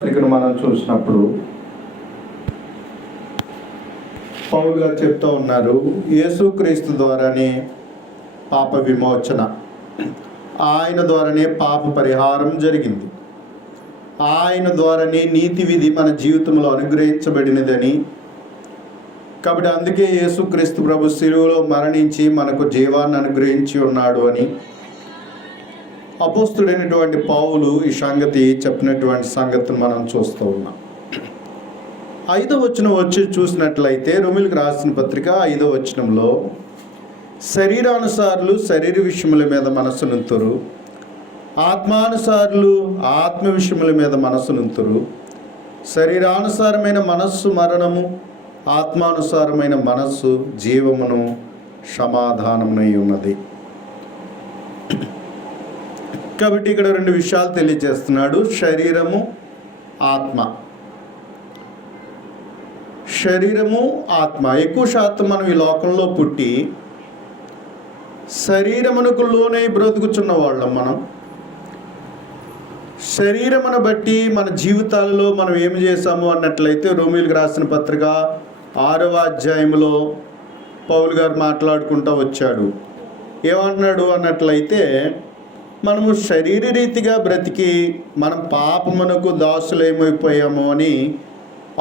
ఇక్కడ మనం చూసినప్పుడు పౌలు గారు చెప్తూ ఉన్నారు, యేసుక్రీస్తు ద్వారానే పాప విమోచన, ఆయన ద్వారానే పాప పరిహారం జరిగింది, ఆయన ద్వారానే నీతి విధి మన జీవితంలో అనుగ్రహించబడినదని. కాబట్టి అందుకే యేసుక్రీస్తు ప్రభు శిలువలో మరణించి మనకు జీవాన్ని అనుగ్రహించి ఉన్నాడు అని అపోస్తుడైనటువంటి పౌలు ఈ సంగతి చెప్పినటువంటి సంగతిని మనం చూస్తూ ఉన్నాం. 5వ వచనం వచ్చి చూసినట్లయితే రోమీయులకు రాసిన పత్రిక 5వ వచనంలో, శరీరానుసారులు శరీర విషయముల మీద మనసునుంతురు, ఆత్మానుసారులు ఆత్మ విషయముల మీద మనసునుంతురు. శరీరానుసారమైన మనస్సు మరణము, ఆత్మానుసారమైన మనస్సు జీవమును సమాధానమునై ఉన్నది. కాబట్టి ఇక్కడ 2 విషయాలు తెలియజేస్తున్నాడు, శరీరము ఆత్మ. శరీరము ఆత్మ. ఎక్కువ శాతం మనం ఈ లోకంలో పుట్టి శరీరమునకు లోనై బ్రతుకుచున్న వాళ్ళం. మనం శరీరమును బట్టి మన జీవితాలలో మనం ఏమి చేశాము అన్నట్లయితే రోమీయులకు రాసిన పత్రిక 6వ అధ్యాయంలో పౌలు గారు మాట్లాడుకుంటూ వచ్చాడు. ఏమంటున్నాడు అన్నట్లయితే, మనము శరీర రీతిగా బ్రతికి మనం పాపమునకు దాసులేమైపోయాము అని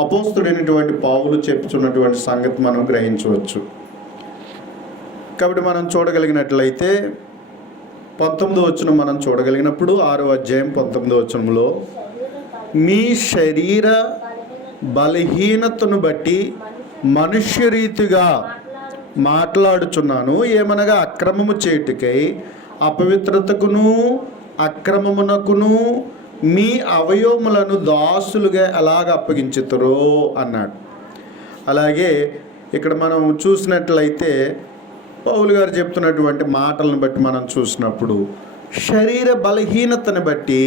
అపోస్తుడైనటువంటి పౌలు చెప్పుచున్నటువంటి సంగతి మనం గ్రహించవచ్చు. కాబట్టి మనం చూడగలిగినట్లయితే 19వ వచనం మనం చూడగలిగినప్పుడు 6వ అధ్యాయం 19వ వచనంలో, మీ శరీర బలహీనతను బట్టి మనుష్య రీతిగా మాట్లాడుచున్నాను, ఏమనగా అక్రమము చేటుకై అపవిత్రతకును అక్రమమునకును మీ అవయవములను దాసులుగా ఎలాగ అప్పగించుతారో అన్నాడు. అలాగే ఇక్కడ మనం చూసినట్లయితే పౌలు గారు చెప్తున్నటువంటి మాటలను బట్టి మనం చూసినప్పుడు శరీర బలహీనతను బట్టి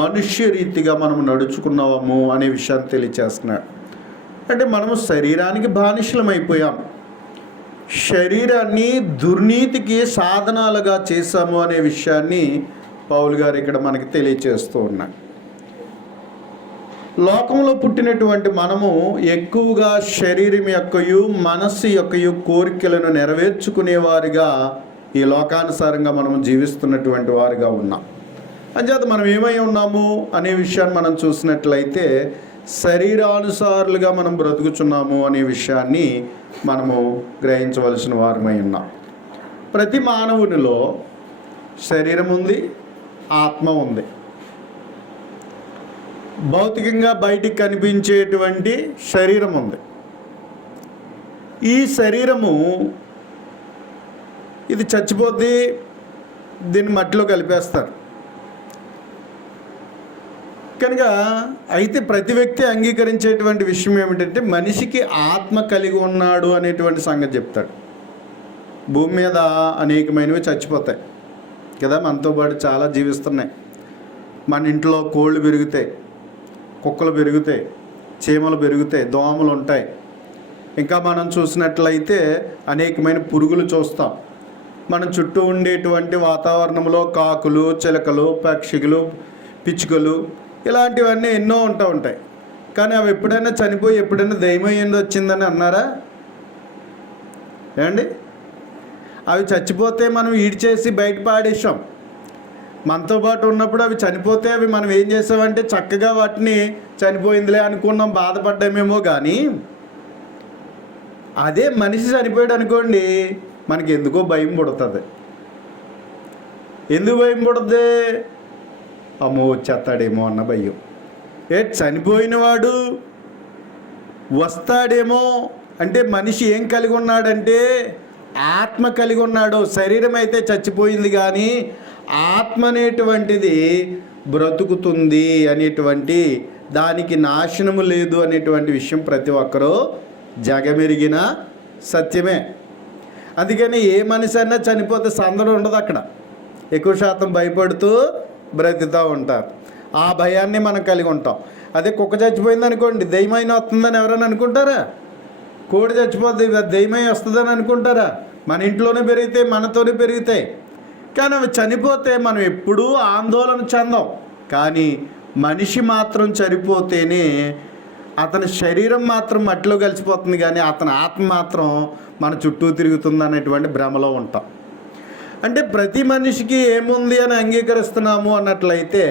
మనుష్య రీతిగా మనం నడుచుకున్నాము అనే విషయాన్ని తెలియచేస్తున్నాడు. అంటే మనము శరీరానికి బానిసలమైపోయాం, శరీరాన్ని దుర్నీతికి సాధనాలుగా చేశాము అనే విషయాన్ని పౌలు గారు ఇక్కడ మనకి తెలియచేస్తూ ఉన్నారు. లోకంలో పుట్టినటువంటి మనము ఎక్కువగా శరీరం యొక్కయు మనస్సు యొక్కయు కోరికలను నెరవేర్చుకునేవారిగా ఈ లోకానుసారంగా మనం జీవిస్తున్నటువంటి వారిగా ఉన్నాం. అంచేత మనం ఏమై ఉన్నాము అనే విషయాన్ని మనం చూసినట్లయితే శరీరానుసారులుగా మనం బ్రతుకుచున్నాము అనే విషయాన్ని మనము గ్రహించవలసిన వారమై ఉన్నాం. ప్రతి మానవునిలో శరీరం ఉంది, ఆత్మ ఉంది. భౌతికంగా బయటికి కనిపించేటువంటి శరీరం ఉంది. ఈ శరీరము ఇది చచ్చిపోద్ది, దీన్ని మట్టిలో కలిపేస్తారు కనుక. అయితే ప్రతి వ్యక్తి అంగీకరించేటువంటి విషయం ఏమిటంటే, మనిషికి ఆత్మ కలిగి ఉన్నాడు అనేటువంటి సంగతి చెప్తాడు. భూమి మీద అనేకమైనవి చచ్చిపోతాయి కదా, మనతో పాటు చాలా జీవిస్తున్నాయి. మన ఇంట్లో కోళ్ళు పెరుగుతాయి, కుక్కలు పెరుగుతాయి, చీమలు పెరుగుతాయి, దోమలు ఉంటాయి. ఇంకా మనం చూసినట్లయితే అనేకమైన పురుగులు చూస్తాం. మన చుట్టూ ఉండేటువంటి వాతావరణంలో కాకులు, చిలకలు, పక్షికులు, పిచ్చుకలు ఇలాంటివన్నీ ఎన్నో ఉంటాయి. కానీ అవి ఎప్పుడైనా చనిపోయి ఎప్పుడైనా దైవం వచ్చిందని అన్నారా ఏమండి? అవి చచ్చిపోతే మనం ఈడ్చేసి బయట పాడేసాం. మనతో పాటు ఉన్నప్పుడు అవి చనిపోతే అవి మనం ఏం చేసామంటే చక్కగా వాటిని చనిపోయిందిలే అనుకున్నాం, బాధపడ్డామేమో. కానీ అదే మనిషి చనిపోయాడు అనుకోండి, మనకి ఎందుకో భయం పుడుతుంది. ఎందుకు భయం పుడుతుంది? అమ్మో వచ్చేస్తాడేమో అన్న భయం. చనిపోయినవాడు వస్తాడేమో అంటే మనిషి ఏం కలిగి ఉన్నాడంటే ఆత్మ కలిగి ఉన్నాడు. శరీరం అయితే చచ్చిపోయింది కానీ ఆత్మ అనేటువంటిది బ్రతుకుతుంది అనేటువంటి, దానికి నాశనము లేదు అనేటువంటి విషయం ప్రతి ఒక్కరూ జగమెరిగిన సత్యమే. అందుకని ఏ మనిషి అయినా చనిపోతే సందడి ఉండదు అక్కడ. ఎక్కువ శాతం భయపడుతూ బ్రతుకుతూ ఉంటారు. ఆ భయాన్ని మనం కలిగి ఉంటాం. అదే కుక్క చచ్చిపోయింది అనుకోండి, దెయ్యమైన వస్తుందని ఎవరైనా అనుకుంటారా? కోడి చచ్చిపోద్ది దెయ్యమై వస్తుందని అనుకుంటారా? మన ఇంట్లోనే పెరిగితే మనతోనే పెరుగుతాయి. కానీ అవి చనిపోతే మనం ఎప్పుడూ ఆందోళన చెందాం. కానీ మనిషి మాత్రం చనిపోతేనే అతని శరీరం మాత్రం మట్టిలో కలిసిపోతుంది, కానీ అతని ఆత్మ మాత్రం మన చుట్టూ తిరుగుతుంది అనేటువంటి భ్రమలో ఉంటాం. అంటే ప్రతి మనిషికి ఏముంది అని అంగీకరిస్తున్నాము అన్నట్లయితే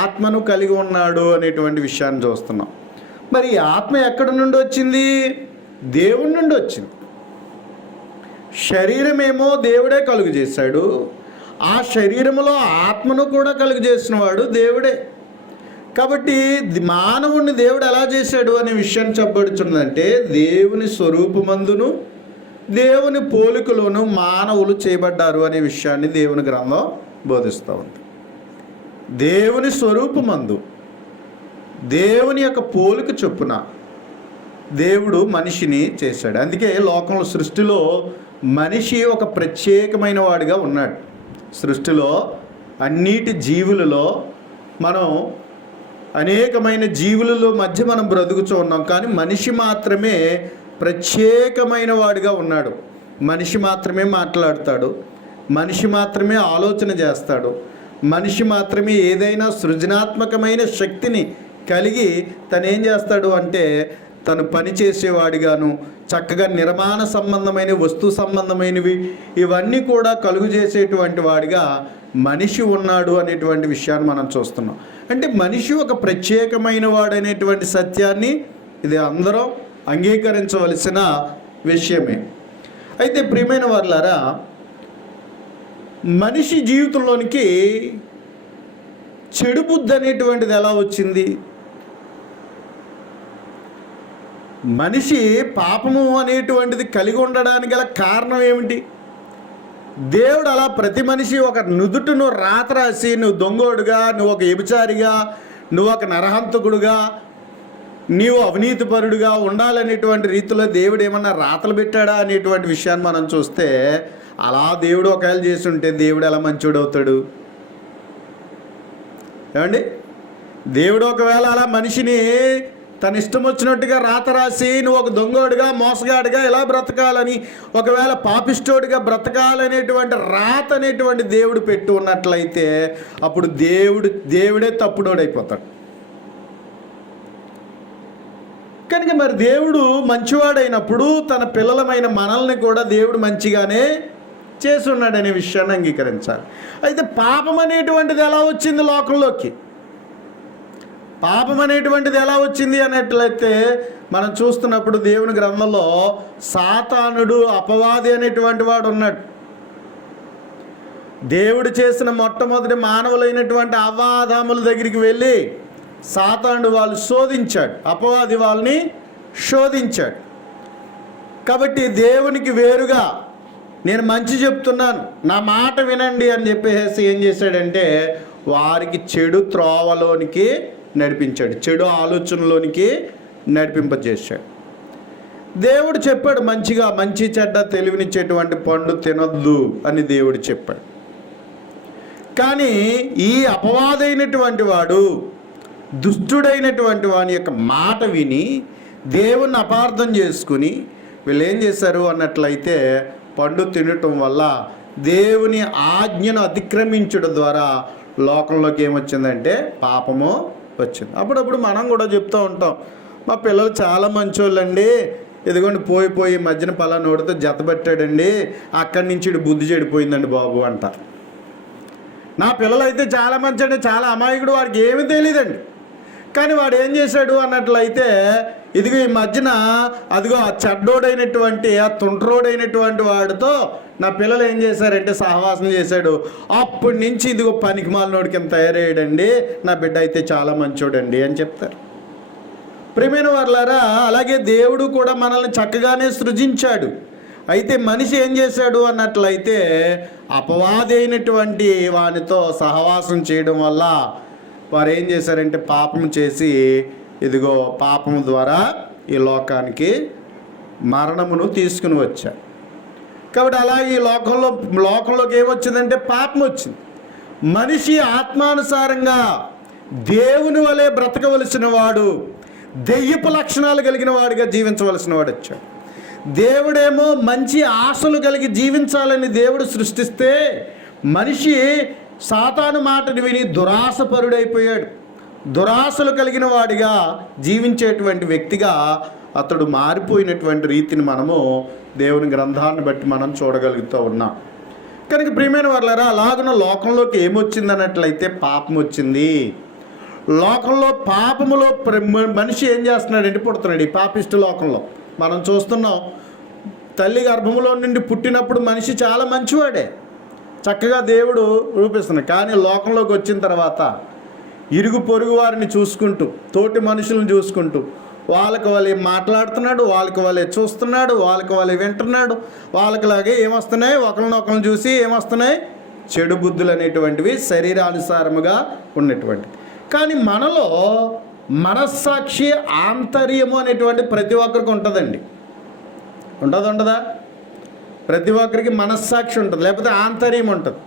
ఆత్మను కలిగి ఉన్నాడు అనేటువంటి విషయాన్ని చూస్తున్నాం. మరి ఈ ఆత్మ ఎక్కడి నుండి వచ్చింది? దేవుడి నుండి వచ్చింది. శరీరమేమో దేవుడే కలుగు చేశాడు, ఆ శరీరంలో ఆత్మను కూడా కలుగు చేసిన వాడు దేవుడే. కాబట్టి మానవుణ్ణి దేవుడు ఎలా చేశాడు అనే విషయాన్ని చెప్పబడుచున్నదంటే, దేవుని స్వరూపమందును దేవుని పోలికలోను మానవులు చేయబడ్డారు అనే విషయాన్ని దేవుని గ్రంథం బోధిస్తూ ఉంది. దేవుని స్వరూపమందు దేవుని యొక్క పోలిక చొప్పున దేవుడు మనిషిని చేశాడు. అందుకే లోకంలో సృష్టిలో మనిషి ఒక ప్రత్యేకమైన వాడిగా ఉన్నాడు. సృష్టిలో అన్నిటి జీవులలో మనం అనేకమైన జీవులలో మధ్య మనం బ్రతుకుతూ ఉన్నాం, కానీ మనిషి మాత్రమే ప్రత్యేకమైన వాడిగా ఉన్నాడు. మనిషి మాత్రమే మాట్లాడతాడు, మనిషి మాత్రమే ఆలోచన చేస్తాడు, మనిషి మాత్రమే ఏదైనా సృజనాత్మకమైన శక్తిని కలిగి తను ఏం చేస్తాడు అంటే తను పని చేసేవాడిగాను, చక్కగా నిర్మాణ సంబంధమైన వస్తు సంబంధమైనవి ఇవన్నీ కూడా కలుగు చేసేటువంటి వాడిగా మనిషి ఉన్నాడు అనేటువంటి విషయాన్ని మనం చూస్తున్నాం. అంటే మనిషి ఒక ప్రత్యేకమైన వాడు అనేటువంటి సత్యాన్ని ఇది అందరం అంగీకరించవలసిన విషయమే. అయితే ప్రియమైన వారులారా, మనిషి జీవితంలోనికి చెడు బుద్ధి అనేటువంటిది ఎలా వచ్చింది? మనిషి పాపము అనేటువంటిది కలిగి ఉండడానికి గల కారణం ఏమిటి? దేవుడు అలా ప్రతి మనిషి ఒక నుదుటును రాత రాసి నువ్వు దొంగోడుగా, నువ్వు ఒక వ్యభిచారిగా, నువ్వు ఒక నరహంతకుడుగా, నీవు అవినీతిపరుడుగా ఉండాలనేటువంటి రీతిలో దేవుడు ఏమన్నా రాతలు పెట్టాడా అనేటువంటి విషయాన్ని మనం చూస్తే, అలా దేవుడు ఒకవేళ చేసి ఉంటే దేవుడు ఎలా మంచోడు అవుతాడు? ఏమండి, దేవుడు ఒకవేళ అలా మనిషిని తన ఇష్టం వచ్చినట్టుగా రాత రాసి నువ్వు ఒక దొంగోడుగా, మోసగాడిగా ఇలా బ్రతకాలని, ఒకవేళ పాపిష్టోడిగా బ్రతకాలనేటువంటి రాత అనేటువంటి దేవుడు పెట్టి ఉన్నట్లయితే అప్పుడు దేవుడే తప్పుడోడైపోతాడు. కనుక మరి దేవుడు మంచివాడైనప్పుడు తన పిల్లలమైన మనల్ని కూడా దేవుడు మంచిగానే చేసి ఉన్నాడనే విషయాన్ని అంగీకరించాలి. అయితే పాపం అనేటువంటిది ఎలా వచ్చింది లోకంలోకి? పాపం అనేటువంటిది ఎలా వచ్చింది అన్నట్లయితే మనం చూస్తున్నప్పుడు దేవుని గ్రంథంలో సాతానుడు, అపవాది అనేటువంటి వాడు ఉన్నాడు. దేవుడు చేసిన మొట్టమొదటి మానవులైనటువంటి అవ్వ ఆదాముల దగ్గరికి వెళ్ళి సాతానుడు వాళ్ళు శోధించాడు, అపవాది వాళ్ళని శోధించాడు. కాబట్టి దేవునికి వేరుగా నేను మంచి చెప్తున్నాను, నా మాట వినండి అని చెప్పేసి ఏం చేశాడంటే వారికి చెడు త్రోవలోనికి నడిపించాడు, చెడు ఆలోచనలోనికి నడిపింపజేశాడు. దేవుడు చెప్పాడు మంచిగా, మంచి చెడ్డ తెలివినిచ్చేటువంటి పండు తినొద్దు అని దేవుడు చెప్పాడు. కానీ ఈ అపవాదైనటువంటి వాడు, దుష్టుడైనటువంటి వాని యొక్క మాట విని దేవుణ్ణి అపార్థం చేసుకుని వీళ్ళు ఏం చేశారు అన్నట్లయితే పండు తినటం వల్ల దేవుని ఆజ్ఞను అతిక్రమించడం ద్వారా లోకంలోకి ఏమొచ్చిందంటే పాపము వచ్చింది. అప్పుడప్పుడు మనం కూడా చెప్తూ ఉంటాం, మా పిల్లలు చాలా మంచోళ్ళండి, ఎదుగుండి పోయి మధ్యన పలానోడితో జతబట్టాడండి, అక్కడి నుంచి బుద్ధి చెడిపోయిందండి బాబు అంట. నా పిల్లలు అయితే చాలా మంచండి, చాలా అమాయకుడు, వాడికి ఏమీ తెలియదండి. కానీ వాడు ఏం చేశాడు అన్నట్లయితే ఇదిగో ఈ మధ్యన అదిగో ఆ చెడ్డోడైనటువంటి, ఆ తుంట్రోడైనటువంటి వాడితో నా పిల్లలు ఏం చేశారంటే సహవాసం చేశాడు, అప్పటి నుంచి ఇదిగో పనికి మాలినోడి కింద తయారయ్యాడండి, నా బిడ్డ అయితే చాలా మంచోడండి అని చెప్తారు. ప్రియమైన వారులారా, అలాగే దేవుడు కూడా మనల్ని చక్కగానే సృజించాడు. అయితే మనిషి ఏం చేశాడు అన్నట్లయితే అపవాది అయినటువంటి వానితో సహవాసం చేయడం వల్ల వారు ఏం చేశారంటే పాపం చేసి ఇదిగో పాపం ద్వారా ఈ లోకానికి మరణమును తీసుకుని వచ్చారు. కాబట్టి అలాగే ఈ లోకంలోకి ఏమొచ్చిందంటే పాపం వచ్చింది. మనిషి ఆత్మానుసారంగా దేవుని వలె బ్రతకవలసిన వాడు, దెయ్యపు లక్షణాలు కలిగిన వాడిగా జీవించవలసిన వాడు వచ్చాడు. దేవుడేమో మంచి ఆశలు కలిగి జీవించాలని దేవుడు సృష్టిస్తే మనిషి సాతాను మాటను విని దురాశపరుడైపోయాడు. దురాశలు కలిగిన వాడిగా జీవించేటువంటి వ్యక్తిగా అతడు మారిపోయినటువంటి రీతిని మనము దేవుని గ్రంథాన్ని బట్టి మనం చూడగలుగుతూ ఉన్నాం. కనుక ప్రియమైన వాళ్ళారా, అలాగున లోకంలోకి ఏమొచ్చింది అన్నట్లయితే పాపం వచ్చింది. లోకంలో పాపములో మనిషి ఏం చేస్తున్నాడంటే పుడుతున్నాడు. ఈ పాపిష్టి లోకంలో మనం చూస్తున్నాం. తల్లి గర్భములో నుండి పుట్టినప్పుడు మనిషి చాలా మంచివాడే, చక్కగా దేవుడు రూపిస్తున్నాడు. కానీ లోకంలోకి వచ్చిన తర్వాత ఇరుగు పొరుగు వారిని చూసుకుంటూ, తోటి మనుషులను చూసుకుంటూ, వాళ్ళకి వాళ్ళే మాట్లాడుతున్నాడు, వాళ్ళకి వాళ్ళే చూస్తున్నాడు, వాళ్ళకి వాళ్ళే వింటున్నాడు. వాళ్ళకిలాగే ఏమొస్తున్నాయి, ఒకరినొకరిని చూసి ఏమొస్తున్నాయి, చెడు బుద్ధులు అనేటువంటివి శరీరానుసారముగా ఉన్నటువంటి. కానీ మనలో మనస్సాక్షి ఆంతర్యము అనేటువంటి ప్రతి ఒక్కరికి ఉంటుందండి. ఉండదా? ప్రతి ఒక్కరికి మనస్సాక్షి ఉంటుంది, లేకపోతే ఆంతర్యం ఉంటుంది.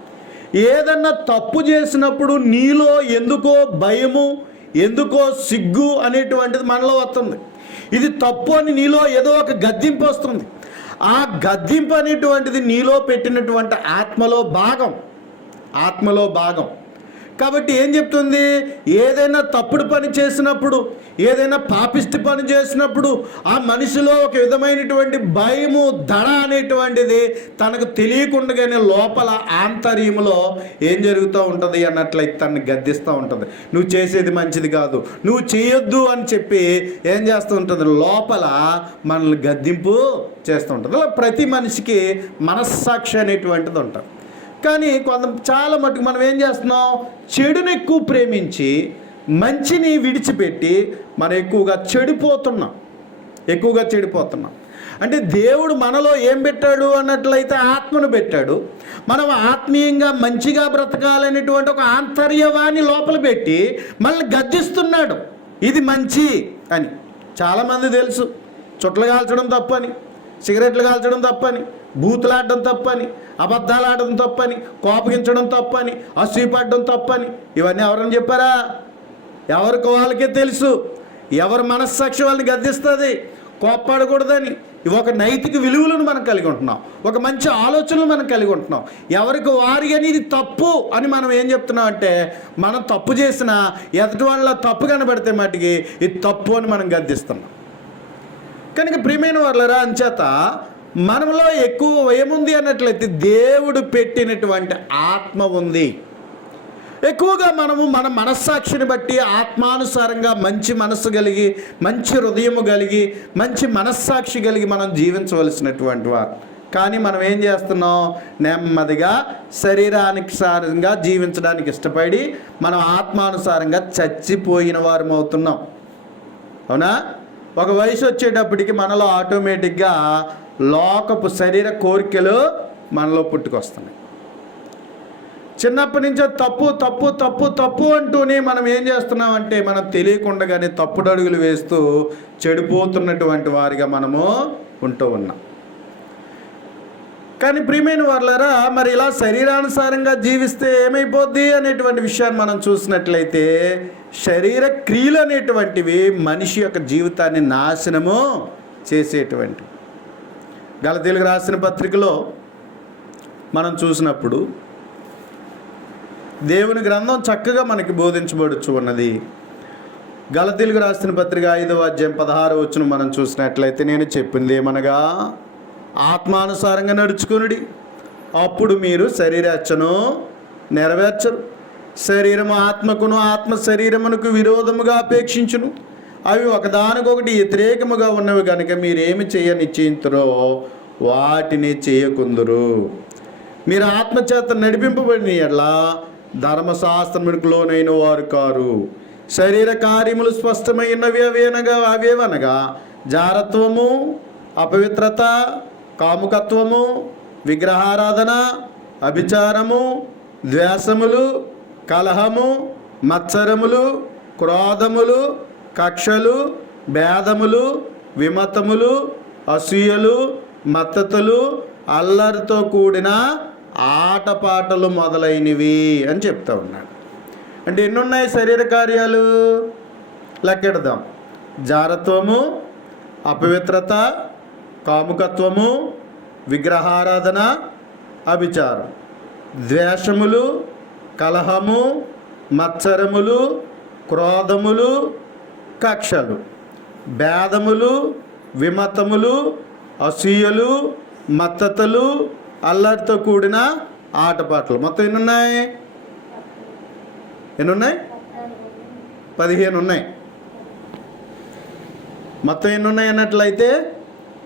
ఏదన్నా తప్పు చేసినప్పుడు నీలో ఎందుకో భయము, ఎందుకో సిగ్గు అనేటువంటిది మనలో వస్తుంది. ఇది తప్పు అని నీలో ఏదో ఒక గద్దింపు వస్తుంది. ఆ గద్దింపు అనేటువంటిది నీలో పెట్టినటువంటి ఆత్మలో భాగం. కాబట్టి ఏం చెప్తుంది, ఏదైనా తప్పుడు పని చేసినప్పుడు, ఏదైనా పాపిష్టి పని చేసినప్పుడు ఆ మనిషిలో ఒక విధమైనటువంటి భయము, దడ అనేటువంటిది తనకు తెలియకుండానే లోపల ఆంతర్యములో ఏం జరుగుతూ ఉంటుంది అన్నట్లయితే తనని గద్దిస్తూ ఉంటుంది. నువ్వు చేసేది మంచిది కాదు, నువ్వు చేయొద్దు అని చెప్పి ఏం చేస్తూ ఉంటుంది, లోపల మనల్ని గద్దింపు చేస్తూ ఉంటుంది. అలా ప్రతి మనిషికి మనస్సాక్షి అనేటువంటిది ఉంటుంది. కానీ చాలా మటుకు మనం ఏం చేస్తున్నాం, చెడుని ఎక్కువ ప్రేమించి మంచిని విడిచిపెట్టి మనం ఎక్కువగా చెడిపోతున్నాం. అంటే దేవుడు మనలో ఏం పెట్టాడు అన్నట్లయితే ఆత్మను పెట్టాడు. మనం ఆత్మీయంగా మంచిగా బ్రతకాలనేటువంటి ఒక ఆంతర్యవాన్ని లోపల పెట్టి మనల్ని గద్దిస్తున్నాడు. ఇది మంచి అని చాలామంది తెలుసు. చుట్టలు కాల్చడం తప్పని, సిగరెట్లు కాల్చడం తప్పని, బూతులాడడం తప్పని, అబద్ధాలు ఆడడం తప్పని, కోపగించడం తప్పని, అసూయపడడం తప్పని, ఇవన్నీ ఎవరని చెప్పారా? ఎవరికి వాళ్ళకే తెలుసు. ఎవరి మనస్సాక్షి వాళ్ళని గద్దిస్తుంది. కోప్పడకూడదని ఒక నైతిక విలువలను మనం కలిగి ఉంటున్నాం, ఒక మంచి ఆలోచనలు మనం కలిగి ఉంటున్నాం. ఎవరికి వారి అని ఇది తప్పు అని మనం ఏం చెప్తున్నాం అంటే, మనం తప్పు చేసినా ఎదుటి వాళ్ళ తప్పు కనబడితే మటుకి ఇది తప్పు అని మనం గద్దిస్తున్నాం. కనుక ప్రియమైన వాళ్ళరా, అంచేత మనలో ఎక్కువ ఏముంది అన్నట్లయితే దేవుడు పెట్టినటువంటి ఆత్మ ఉంది. ఎక్కువగా మనము మన మనస్సాక్షిని బట్టి ఆత్మానుసారంగా మంచి మనస్సు కలిగి, మంచి హృదయము కలిగి, మంచి మనస్సాక్షి కలిగి మనం జీవించవలసినటువంటి వారు. కానీ మనం ఏం చేస్తున్నాం, నెమ్మదిగా శరీరానుసారంగా జీవించడానికి ఇష్టపడి మనం ఆత్మానుసారంగా చచ్చిపోయిన వారం అవుతున్నాం. అవునా? ఒక వయసు వచ్చేటప్పటికి మనలో ఆటోమేటిక్గా లోకపు శరీర కోరికలు మనలో పుట్టుకొస్తున్నాయి. చిన్నప్పటి నుంచే తప్పు తప్పు తప్పు తప్పు అంటూనే మనం ఏం చేస్తున్నామంటే, మనం తెలియకుండానే తప్పుడు అడుగులు వేస్తూ చెడిపోతున్నటువంటి వారిగా మనము ఉంటూ ఉన్నాం. కానీ ప్రియమైన వాళ్ళారా, మరి ఇలా శరీరానుసారంగా జీవిస్తే ఏమైపోద్ది అనేటువంటి విషయాన్ని మనం చూసినట్లయితే, శరీర క్రియలు అనేటువంటివి మనిషి యొక్క జీవితాన్ని నాశనము చేసేటువంటివి. గలతీయులకు రాసిన పత్రికలో మనం చూసినప్పుడు దేవుని గ్రంథం చక్కగా మనకి బోధించబడుచు ఉన్నది. గలతీయులకు రాసిన పత్రిక 5వ అధ్యాయం 16వ వచనం మనం చూసినట్లయితే, నేను చెప్పింది ఏమనగా, ఆత్మానుసారంగా నడుచుకునుడి, అప్పుడు మీరు శరీరేచ్ఛను నెరవేర్చరు. శరీరము ఆత్మకును, ఆత్మ శరీరమునకు విరోధముగా అపేక్షించును. అవి ఒకదానికొకటి వ్యతిరేకముగా ఉన్నవి కనుక మీరేమి నిశ్చయింతురో వాటిని చేయకుందురు. మీరు ఆత్మచేత నడిపింపబడిన ఎడల ధర్మశాస్త్రమునకు లోనైన వారు కారు. శరీర కార్యములు స్పష్టమైనవి అవేవనగా జారత్వము, అపవిత్రత, కాముకత్వము, విగ్రహారాధన, అభిచారము, ద్వేషములు, కలహము, మత్సరములు, క్రోధములు, కక్షలు, భేదములు, విమతములు, అసూయలు, మత్తతులు, అల్లరితో కూడిన ఆటపాటలు మొదలైనవి అని చెప్తా ఉన్నాడు. అంటే ఎన్నున్నాయి శరీర కార్యాలు? లెక్కెడదాం. జారత్వము, అపవిత్రత, కాముకత్వము, విగ్రహారాధన, అభిచారం, ద్వేషములు, కలహము, మత్సరములు, క్రోధములు, కక్షలు, భేదములు, విమతములు, అసూయలు, మత్తతలు, అల్లరితో కూడిన ఆటపాటలు. మొత్తం ఎన్ని ఉన్నాయి? 15 ఉన్నాయి. మొత్తం ఎన్ని ఉన్నాయి అన్నట్లయితే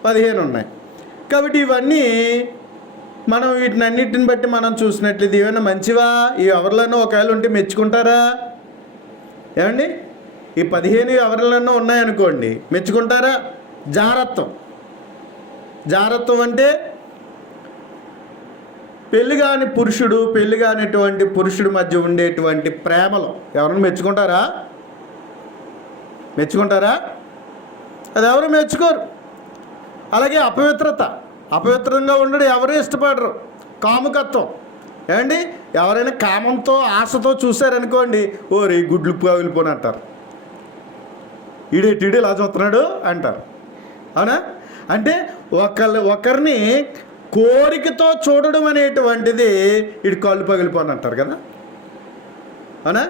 15 ఉన్నాయి. కాబట్టి ఇవన్నీ మనం వీటిని అన్నిటిని బట్టి మనం చూసినట్లయితే ఏమైనా మంచివా? ఈ ఎవరిలోనో ఒకవేళ ఉంటే మెచ్చుకుంటారా? ఏమండి, ఈ 15 ఎవరిలోనో ఉన్నాయనుకోండి, మెచ్చుకుంటారా? జారత్వం అంటే పెళ్లి కాని పురుషుడు, పెళ్లి కానిటువంటి పురుషుడి మధ్య ఉండేటువంటి ప్రేమలో ఎవరైనా మెచ్చుకుంటారా? అది ఎవరు మెచ్చుకోరు. అలాగే అపవిత్రంగా ఉండడం ఎవరు ఇష్టపడరు. కాముకత్వం, ఏమండి, ఎవరైనా కామంతో ఆశతో చూశారనుకోండి, ఓరే గుడ్లు పగిలిపోని అంటారు. ఈడేటిడు ఇలా చూస్తున్నాడు అంటారు. అవునా? అంటే ఒకరిని కోరికతో చూడడం అనేటువంటిది ఇటు కళ్ళు పగిలిపోని అంటారు కదా. అవునా?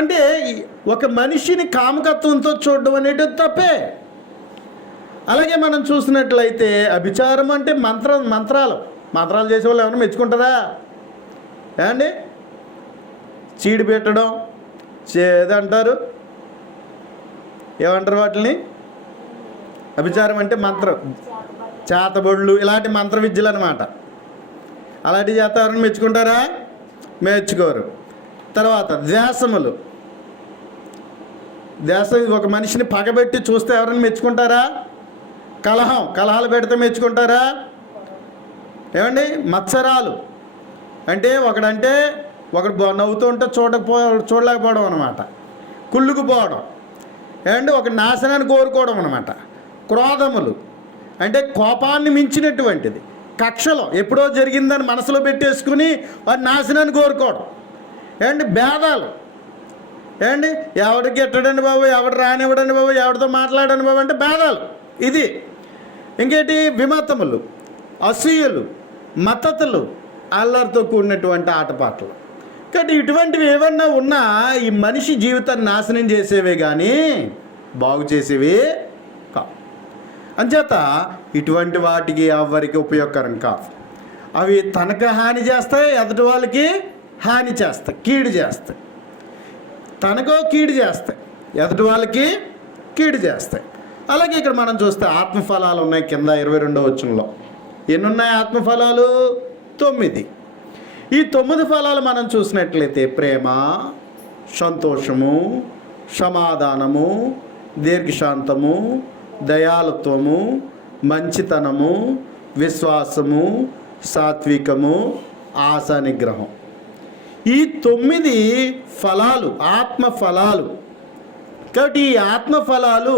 అంటే ఒక మనిషిని కామకత్వంతో చూడడం అనేటిది తప్పే. అలాగే మనం చూసినట్లయితే అభిచారం అంటే మంత్రాలు చేసే వాళ్ళు ఎవరైనా మెచ్చుకుంటారా? ఏమండి, చీడి పెట్టడం, ఏదంటారు, ఏమంటారు వాటిని? అభిచారం అంటే చేతబొళ్ళు, ఇలాంటి మంత్ర విద్యలు అనమాట. అలాంటివి చేత ఎవరైనా మెచ్చుకుంటారా? మెచ్చుకోరు. తర్వాత ద్వేషం, ఒక మనిషిని పగబెట్టి చూస్తే ఎవరైనా మెచ్చుకుంటారా? కలహాలు పెడితే మెచ్చుకుంటారా? ఏమండి, మత్సరాలు అంటే ఒకడు నవ్వుతూ ఉంటే చూడలేకపోవడం అనమాట. కుళ్ళుకుపోవడం, ఏమండి, ఒక నాశనాన్ని కోరుకోవడం అనమాట. క్రోధములు అంటే కోపాన్ని మించినటువంటిది. కక్షలో ఎప్పుడో జరిగిందని మనసులో పెట్టేసుకుని వాడి నాశనాన్ని కోరుకోవడం. ఏమండి, భేదాలు, ఏమండి, ఎవడికి ఎట్టడండి బాబు, ఎవడు రానివ్వడండి బాబు, ఎవరితో మాట్లాడండి బాబు అంటే భేదాలు. ఇది ఇంకేంటి? విమతములు, అసూయలు, మత్తతులు, అల్లరితో కూడినటువంటి ఆటపాటలు. కాబట్టి ఇటువంటివి ఏమన్నా ఉన్నా ఈ మనిషి జీవితాన్ని నాశనం చేసేవే కానీ బాగు చేసేవి కావు. అంచేత ఇటువంటి వాటికి ఎవరికి ఉపయోగకరం కాదు. అవి తనకు హాని చేస్తాయి, ఎదుటి వాళ్ళకి హాని చేస్తాయి, కీడు చేస్తాయి. తనకో కీడు చేస్తాయి, ఎదుటి వాళ్ళకి కీడు చేస్తాయి. అలాగే ఇక్కడ మనం చూస్తే ఆత్మఫలాలు ఉన్నాయి. కింద 22వ వచనంలో ఎన్ని ఉన్నాయి ఆత్మఫలాలు? 9. ఈ 9 ఫలాలు మనం చూసినట్లయితే ప్రేమ, సంతోషము, సమాధానము, దీర్ఘశాంతము, దయాళుత్వము, మంచితనము, విశ్వాసము, సాత్వికము, ఆశా నిగ్రహం. ఈ 9 ఫలాలు ఆత్మఫలాలు. కాబట్టి ఈ ఆత్మఫలాలు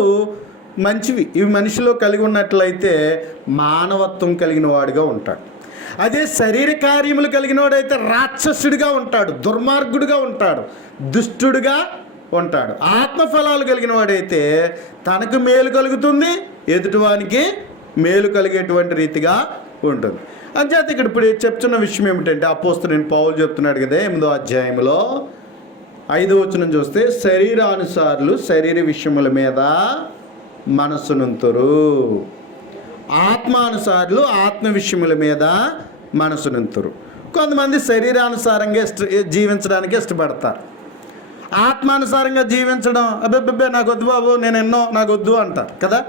మంచివి. ఇవి మనిషిలో కలిగి ఉన్నట్లయితే మానవత్వం కలిగిన వాడిగా ఉంటాడు. అదే శరీర కార్యములు కలిగిన వాడైతే రాక్షసుడిగా ఉంటాడు, దుర్మార్గుడిగా ఉంటాడు, దుష్టుడిగా ఉంటాడు. ఆత్మఫలాలు కలిగిన వాడైతే తనకు మేలు కలుగుతుంది, ఎదుటివానికి మేలు కలిగేటువంటి రీతిగా ఉంటుంది. అంచేత ఇక్కడ ఇప్పుడు చెప్తున్న విషయం ఏమిటంటే అపోస్తలుడైన పౌలు చెప్తున్నాడు కదా 8వ అధ్యాయంలో 5వ వచనం చూస్తే, శరీరానుసారులు శరీర విషయముల మీద మనసునుంతురు, ఆత్మానుసారులు ఆత్మ విషయముల మీద మనసునుంతురు. కొంతమంది శరీరానుసారంగా జీవించడానికి ఇష్టపడతారు. ఆత్మానుసారంగా జీవించడం అబ్బే నాకు వద్దు బాబు, నాకు వద్దు అంటారు కదా.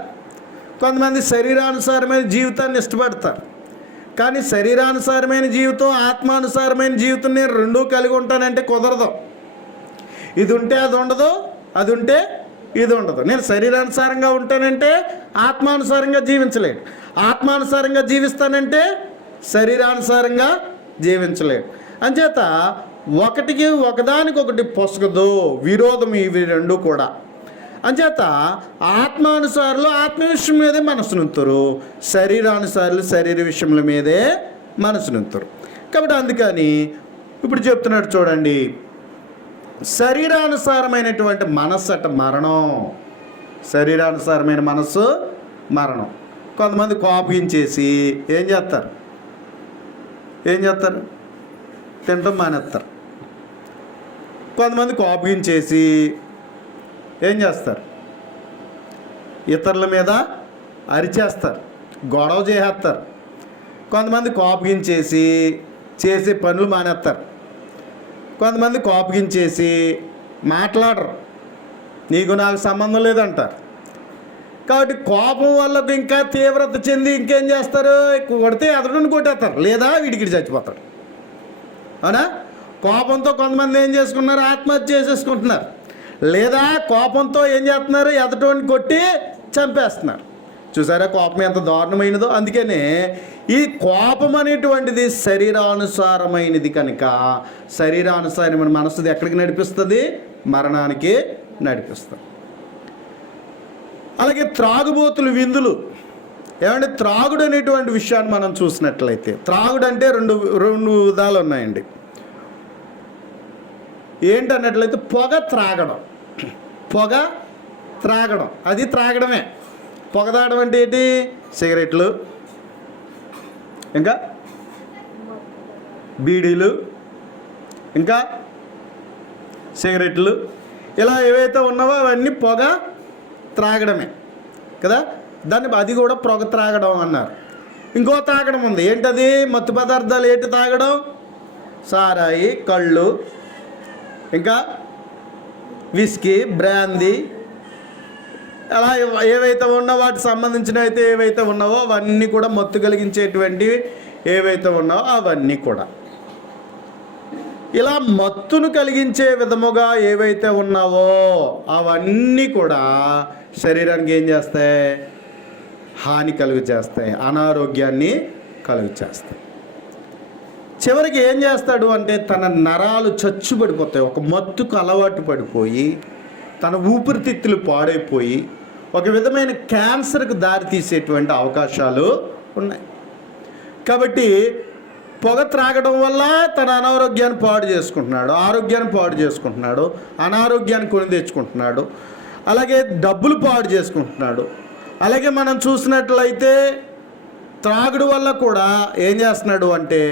కొంతమంది శరీరానుసారమైన జీవితాన్ని ఇష్టపడతారు. కానీ శరీరానుసారమైన జీవితం, ఆత్మానుసారమైన జీవితం నేను రెండూ కలిగి ఉంటానంటే కుదరదు. ఇది ఉంటే అది ఉండదు, అది ఉంటే ఇది ఉండదు. నేను శరీరానుసారంగా ఉంటానంటే ఆత్మానుసారంగా జీవించలేడు, ఆత్మానుసారంగా జీవిస్తానంటే శరీరానుసారంగా జీవించలేడు. అంచేత ఒకదానికొకటి పొసగదు, విరోధం ఇవి రెండు కూడా. అంచేత ఆత్మానుసారులు ఆత్మ విషయం మీదే మనసునుంతురు, శరీరానుసారులు శరీర విషయముల మీదే మనసునుంతురు. కాబట్టి అందుకని ఇప్పుడు చెప్తున్నాడు చూడండి, శరీరానుసారమైనటువంటి మనస్సు అట మరణం. శరీరానుసారమైన మనస్సు మరణం. కొంతమంది కోపగించేసి ఏం చేస్తారు? తినటం మానేస్తారు. కొంతమంది కోపగించేసి ఏం చేస్తారు, ఇతరుల మీద అరిచేస్తారు, గొడవ చేసేస్తారు. కొంతమంది కోపగించేసి చేసే పనులు మానేస్తారు. కొంతమంది కోపగించేసి మాట్లాడరు, నీకు నాకు సంబంధం లేదంటారు. కాబట్టి కోపం వల్ల ఇంకా తీవ్రత చెంది ఇంకేం చేస్తారు, కొడితే ఎదరుని కొట్టేస్తారు, లేదా వీడికి చచ్చిపోతాడు. అవునా? కోపంతో కొంతమంది ఏం చేసుకున్నారు, ఆత్మహత్య చేసేసుకుంటున్నారు. లేదా కోపంతో ఏం చేస్తున్నారు, ఎదటోని కొట్టి చంపేస్తున్నారు. చూసారా కోపం ఎంత దారుణమైనదో? అందుకనే ఈ కోపం అనేటువంటిది శరీరానుసారమైనది కనుక శరీరానుసారమైన మనసుది ఎక్కడికి నడిపిస్తుంది, మరణానికి నడిపిస్తుంది. అలాగే త్రాగుబోతులు విందులు. ఏమంటే త్రాగుడు అనేటువంటి విషయాన్ని మనం చూసినట్లయితే, త్రాగుడు అంటే రెండు విధాలు ఉన్నాయండి. ఏంటన్నట్లయితే పొగ త్రాగడం అది త్రాగడమే. పొగ తాగడం అంటే ఏంటి, సిగరెట్లు, ఇంకా బీడీలు, ఇంకా సిగరెట్లు, ఇలా ఏవైతే ఉన్నావో అవన్నీ పొగ త్రాగడమే కదా. అది కూడా పొగ త్రాగడం అన్నారు. ఇంకో తాగడం ఉంది, ఏంటది, మత్తు పదార్థాలు. ఏంటి తాగడం, సారాయి, కళ్ళు, ఇంకా విస్కీ, బ్రాందీ, అలా ఏవైతే ఉన్నావో వాటికి సంబంధించిన అయితే ఏవైతే ఉన్నావో అవన్నీ కూడా మత్తు కలిగించేటువంటివి ఏవైతే ఉన్నావో అవన్నీ కూడా ఇలా మత్తును కలిగించే విధముగా ఏవైతే ఉన్నావో అవన్నీ కూడా శరీరానికి ఏం చేస్తాయి, హాని కలుగు చేస్తాయి, అనారోగ్యాన్ని కలుగు చేస్తాయి. చివరికి ఏం చేస్తాడు అంటే తన నరాలు చచ్చుబడిపోతాయి. ఒక మత్తుకు అలవాటు పడిపోయి తన ఊపిరితిత్తులు పాడైపోయి ఒక విధమైన క్యాన్సర్కు దారితీసేటువంటి అవకాశాలు ఉన్నాయి. కాబట్టి పొగ త్రాగడం వల్ల తన అనారోగ్యాన్ని పాడు చేసుకుంటున్నాడు, ఆరోగ్యాన్ని పాడు చేసుకుంటున్నాడు, అనారోగ్యాన్ని కొని తెచ్చుకుంటున్నాడు, అలాగే డబ్బులు పాడు చేసుకుంటున్నాడు. అలాగే మనం చూసినట్లయితే త్రాగుడు వల్ల కూడా ఏం చేస్తున్నాడు అంటే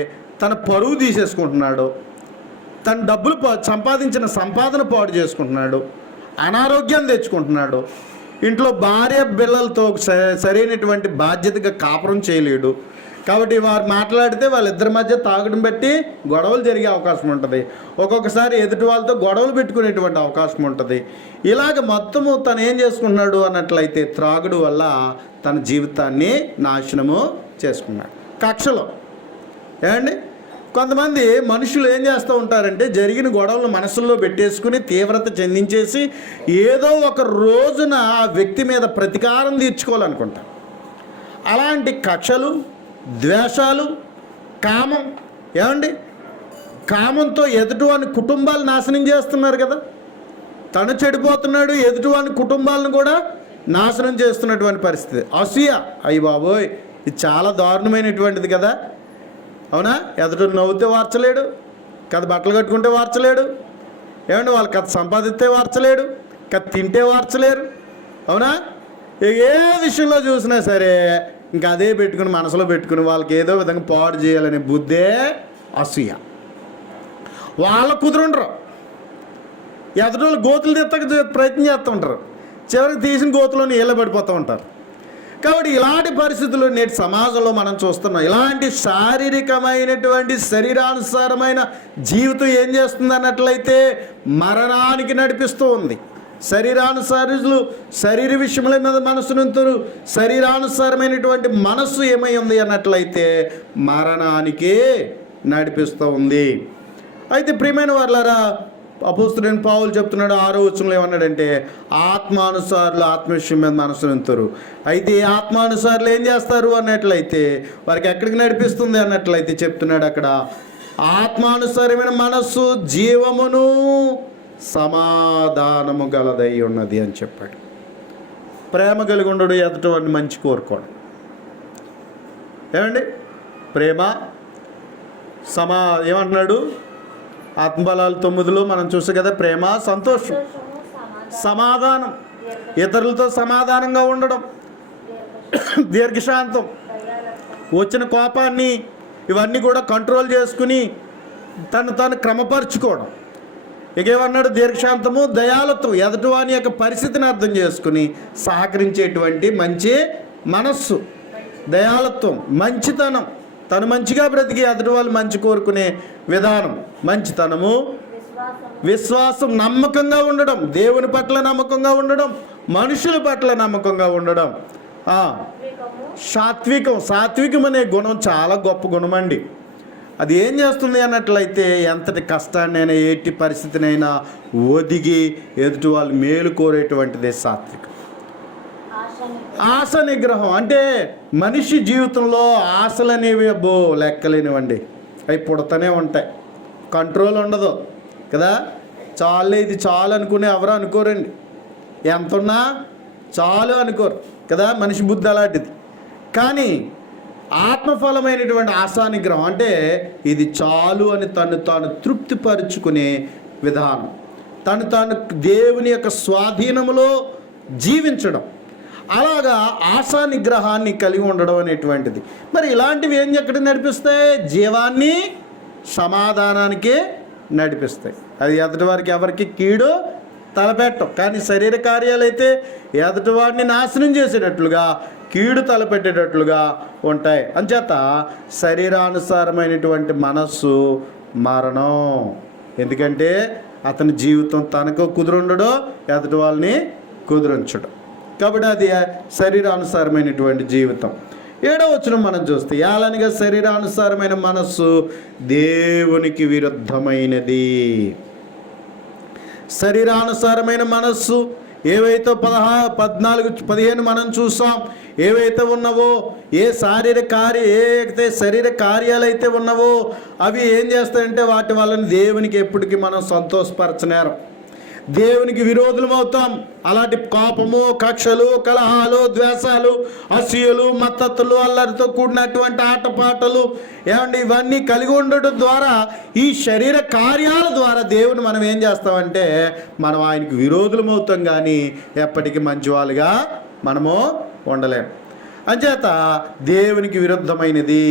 తన పరువు తీసేసుకుంటున్నాడు, తన డబ్బులు సంపాదించిన సంపాదన పాడు చేసుకుంటున్నాడు, అనారోగ్యం తెచ్చుకుంటున్నాడు, ఇంట్లో భార్య పిల్లలతో సరైనటువంటి బాధ్యతగా కాపురం చేయలేడు. కాబట్టి వారు మాట్లాడితే వాళ్ళిద్దరి మధ్య తాగడం బట్టి గొడవలు జరిగే అవకాశం ఉంటుంది. ఒక్కొక్కసారి ఎదుటి వాళ్ళతో గొడవలు పెట్టుకునేటువంటి అవకాశం ఉంటుంది. ఇలాగ మొత్తము తను ఏం చేసుకున్నాడు అన్నట్లయితే త్రాగుడు వల్ల తన జీవితాన్ని నాశనము చేసుకున్నాడు. కక్షలో ఏమండి కొంతమంది మనుషులు ఏం చేస్తూ ఉంటారంటే జరిగిన గొడవలను మనసుల్లో పెట్టేసుకుని తీవ్రత చెందించేసి ఏదో ఒక రోజున ఆ వ్యక్తి మీద ప్రతీకారం తీర్చుకోవాలనుకుంటారు. అలాంటి కక్షలు, ద్వేషాలు, కామం, ఏమండి కామంతో ఎదుటివాని కుటుంబాలు నాశనం చేస్తున్నారు కదా. తను చెడిపోతున్నాడు, ఎదుటివాని కుటుంబాలను కూడా నాశనం చేస్తున్నటువంటి పరిస్థితి. అసూయ, అయ్యి బాబోయ్ ఇది చాలా దారుణమైనటువంటిది కదా. అవునా? ఎదుటి నవ్వుతే వార్చలేడు కదా, బట్టలు కట్టుకుంటే వార్చలేడు, ఏమంటే వాళ్ళు కథ సంపాదిస్తే వార్చలేడు, కథ తింటే వార్చలేరు. అవునా? ఏ విషయంలో చూసినా సరే ఇంకా అదే పెట్టుకుని మనసులో పెట్టుకుని వాళ్ళకి ఏదో విధంగా పాడు చేయాలనే బుద్ధే అసూయ. వాళ్ళకు కుదురుండరు, ఎదుటి వాళ్ళు గోతులు తెత్తక ప్రయత్నం చేస్తూ ఉంటారు, చివరికి తీసిన గోతులోని నీళ్ళ పడిపోతూ ఉంటారు. కాబట్టి ఇలాంటి పరిస్థితులు నేటి సమాజంలో మనం చూస్తున్నాం. ఇలాంటి శారీరకమైనటువంటి శరీరానుసారమైన జీవితం ఏం చేస్తుంది అన్నట్లయితే మరణానికి నడిపిస్తూ ఉంది. శరీరానుసారులు శరీర విషయముల మీద మనసునంతరు, శరీరానుసారమైనటువంటి మనస్సు ఏమై ఉంది అన్నట్లయితే మరణానికి నడిపిస్తూ ఉంది. అయితే ప్రియమైన వారులారా, అపోస్తలుడైన పౌలు చెప్తున్నాడు 6వ వచనంలో ఏమన్నాడంటే ఆత్మానుసారులు ఆత్మవిషయం మీద మనసునంతరు. అయితే ఆత్మానుసారులు ఏం చేస్తారు అన్నట్లయితే వారికి ఎక్కడికి నడిపిస్తుంది అన్నట్లయితే చెప్తున్నాడు అక్కడ, ఆత్మానుసారమైన మనస్సు జీవమును సమాధానము గలదై ఉన్నది అని చెప్పాడు. ప్రేమ కలిగి ఉండడు, ఎదుటివాడిని మంచి కోరుకోవడం. ఏమండి ప్రేమ ఏమంటున్నాడు ఆత్మబలాలు 9లో మనం చూసాం కదా. ప్రేమ, సంతోషం, సమాధానం, ఇతరులతో సమాధానంగా ఉండడం, దీర్ఘశాంతం, వచ్చిన కోపాన్ని ఇవన్నీ కూడా కంట్రోల్ చేసుకుని తను క్రమపరుచుకోవడం. ఇకేమన్నాడు? దీర్ఘశాంతము, దయాళుత్వం, ఎదుటివాని యొక్క పరిస్థితిని అర్థం చేసుకుని సహకరించేటువంటి మంచి మనస్సు, దయాళుత్వం, మంచితనం, తను మంచిగా బ్రతికి ఎదుటి వాళ్ళు మంచి కోరుకునే విధానం, మంచితనము, విశ్వాసం, నమ్మకంగా ఉండడం, దేవుని పట్ల నమ్మకంగా ఉండడం, మనుషుల పట్ల నమ్మకంగా ఉండడం, సాత్వికం. సాత్వికం అనే గుణం చాలా గొప్ప గుణం అండి. అది ఏం చేస్తుంది అన్నట్లయితే ఎంతటి కష్టాన్నైనా ఎట్టి పరిస్థితినైనా ఒదిగి ఎదుటి వాళ్ళు మేలు కోరేటువంటిదే సాత్వికం. ఆశ నిగ్రహం అంటే మనిషి జీవితంలో ఆశలు అనేవి అబ్బో లెక్కలేనివ్వండి, అవి పుడతానే ఉంటాయి, కంట్రోల్ ఉండదు కదా. చాలే ఇది చాలు అనుకునే ఎవరు అనుకోరండి, ఎంత ఉన్నా చాలు అనుకోరు కదా, మనిషి బుద్ధి అలాంటిది. కానీ ఆత్మఫలమైనటువంటి ఆశానిగ్రహం అంటే ఇది చాలు అని తను తాను తృప్తిపరుచుకునే విధానం, తను తాను దేవుని యొక్క స్వాధీనములో జీవించడం, అలాగా ఆశా నిగ్రహాన్ని కలిగి ఉండడం అనేటువంటిది. మరి ఇలాంటివి ఏం ఎక్కడ నడిపిస్తాయి? జీవాన్ని, సమాధానానికి నడిపిస్తాయి. అది ఎదుటివారికి ఎవరికి కీడు తలపెట్టం. కానీ శరీర కార్యాలు అయితే ఎదుటివాడిని నాశనం చేసేటట్లుగా, కీడు తలపెట్టేటట్లుగా ఉంటాయి. అంచేత శరీరానుసారమైనటువంటి మనస్సు మరణం. ఎందుకంటే అతని జీవితం తనకు కుదురుండడం, ఎదుటి వాళ్ళని కుదురించడం. కాబట్టి అది శరీరానుసారమైనటువంటి జీవితం. 7వ వచనం మనం చూస్తే, యాలనగా శరీరానుసారమైన మనస్సు దేవునికి విరుద్ధమైనది. శరీరానుసారమైన మనస్సు ఏవైతే 14, 15 మనం చూసాం, ఏవైతే ఉన్నావో, ఏ శరీర కార్యాలు అయితే ఉన్నావో అవి ఏం చేస్తాయంటే వాటి వలన దేవునికి ఎప్పటికీ మనం సంతోషపరచనేరం, దేవునికి విరోధులం అవుతాం. అలాంటి కోపము, కక్షలు, కలహాలు, ద్వేషాలు, అసూయలు, మత్తతులు, అల్లరితో కూడినటువంటి ఆటపాటలు ఇవన్నీ కలిగి ఉండటం ద్వారా, ఈ శరీర కార్యాల ద్వారా దేవుని మనం ఏం చేస్తామంటే మనం ఆయనకి విరోధులం అవుతాం, కానీ ఎప్పటికీ మంచి వాళ్ళుగా మనము ఉండలేం. అంచేత దేవునికి విరుద్ధమైనది.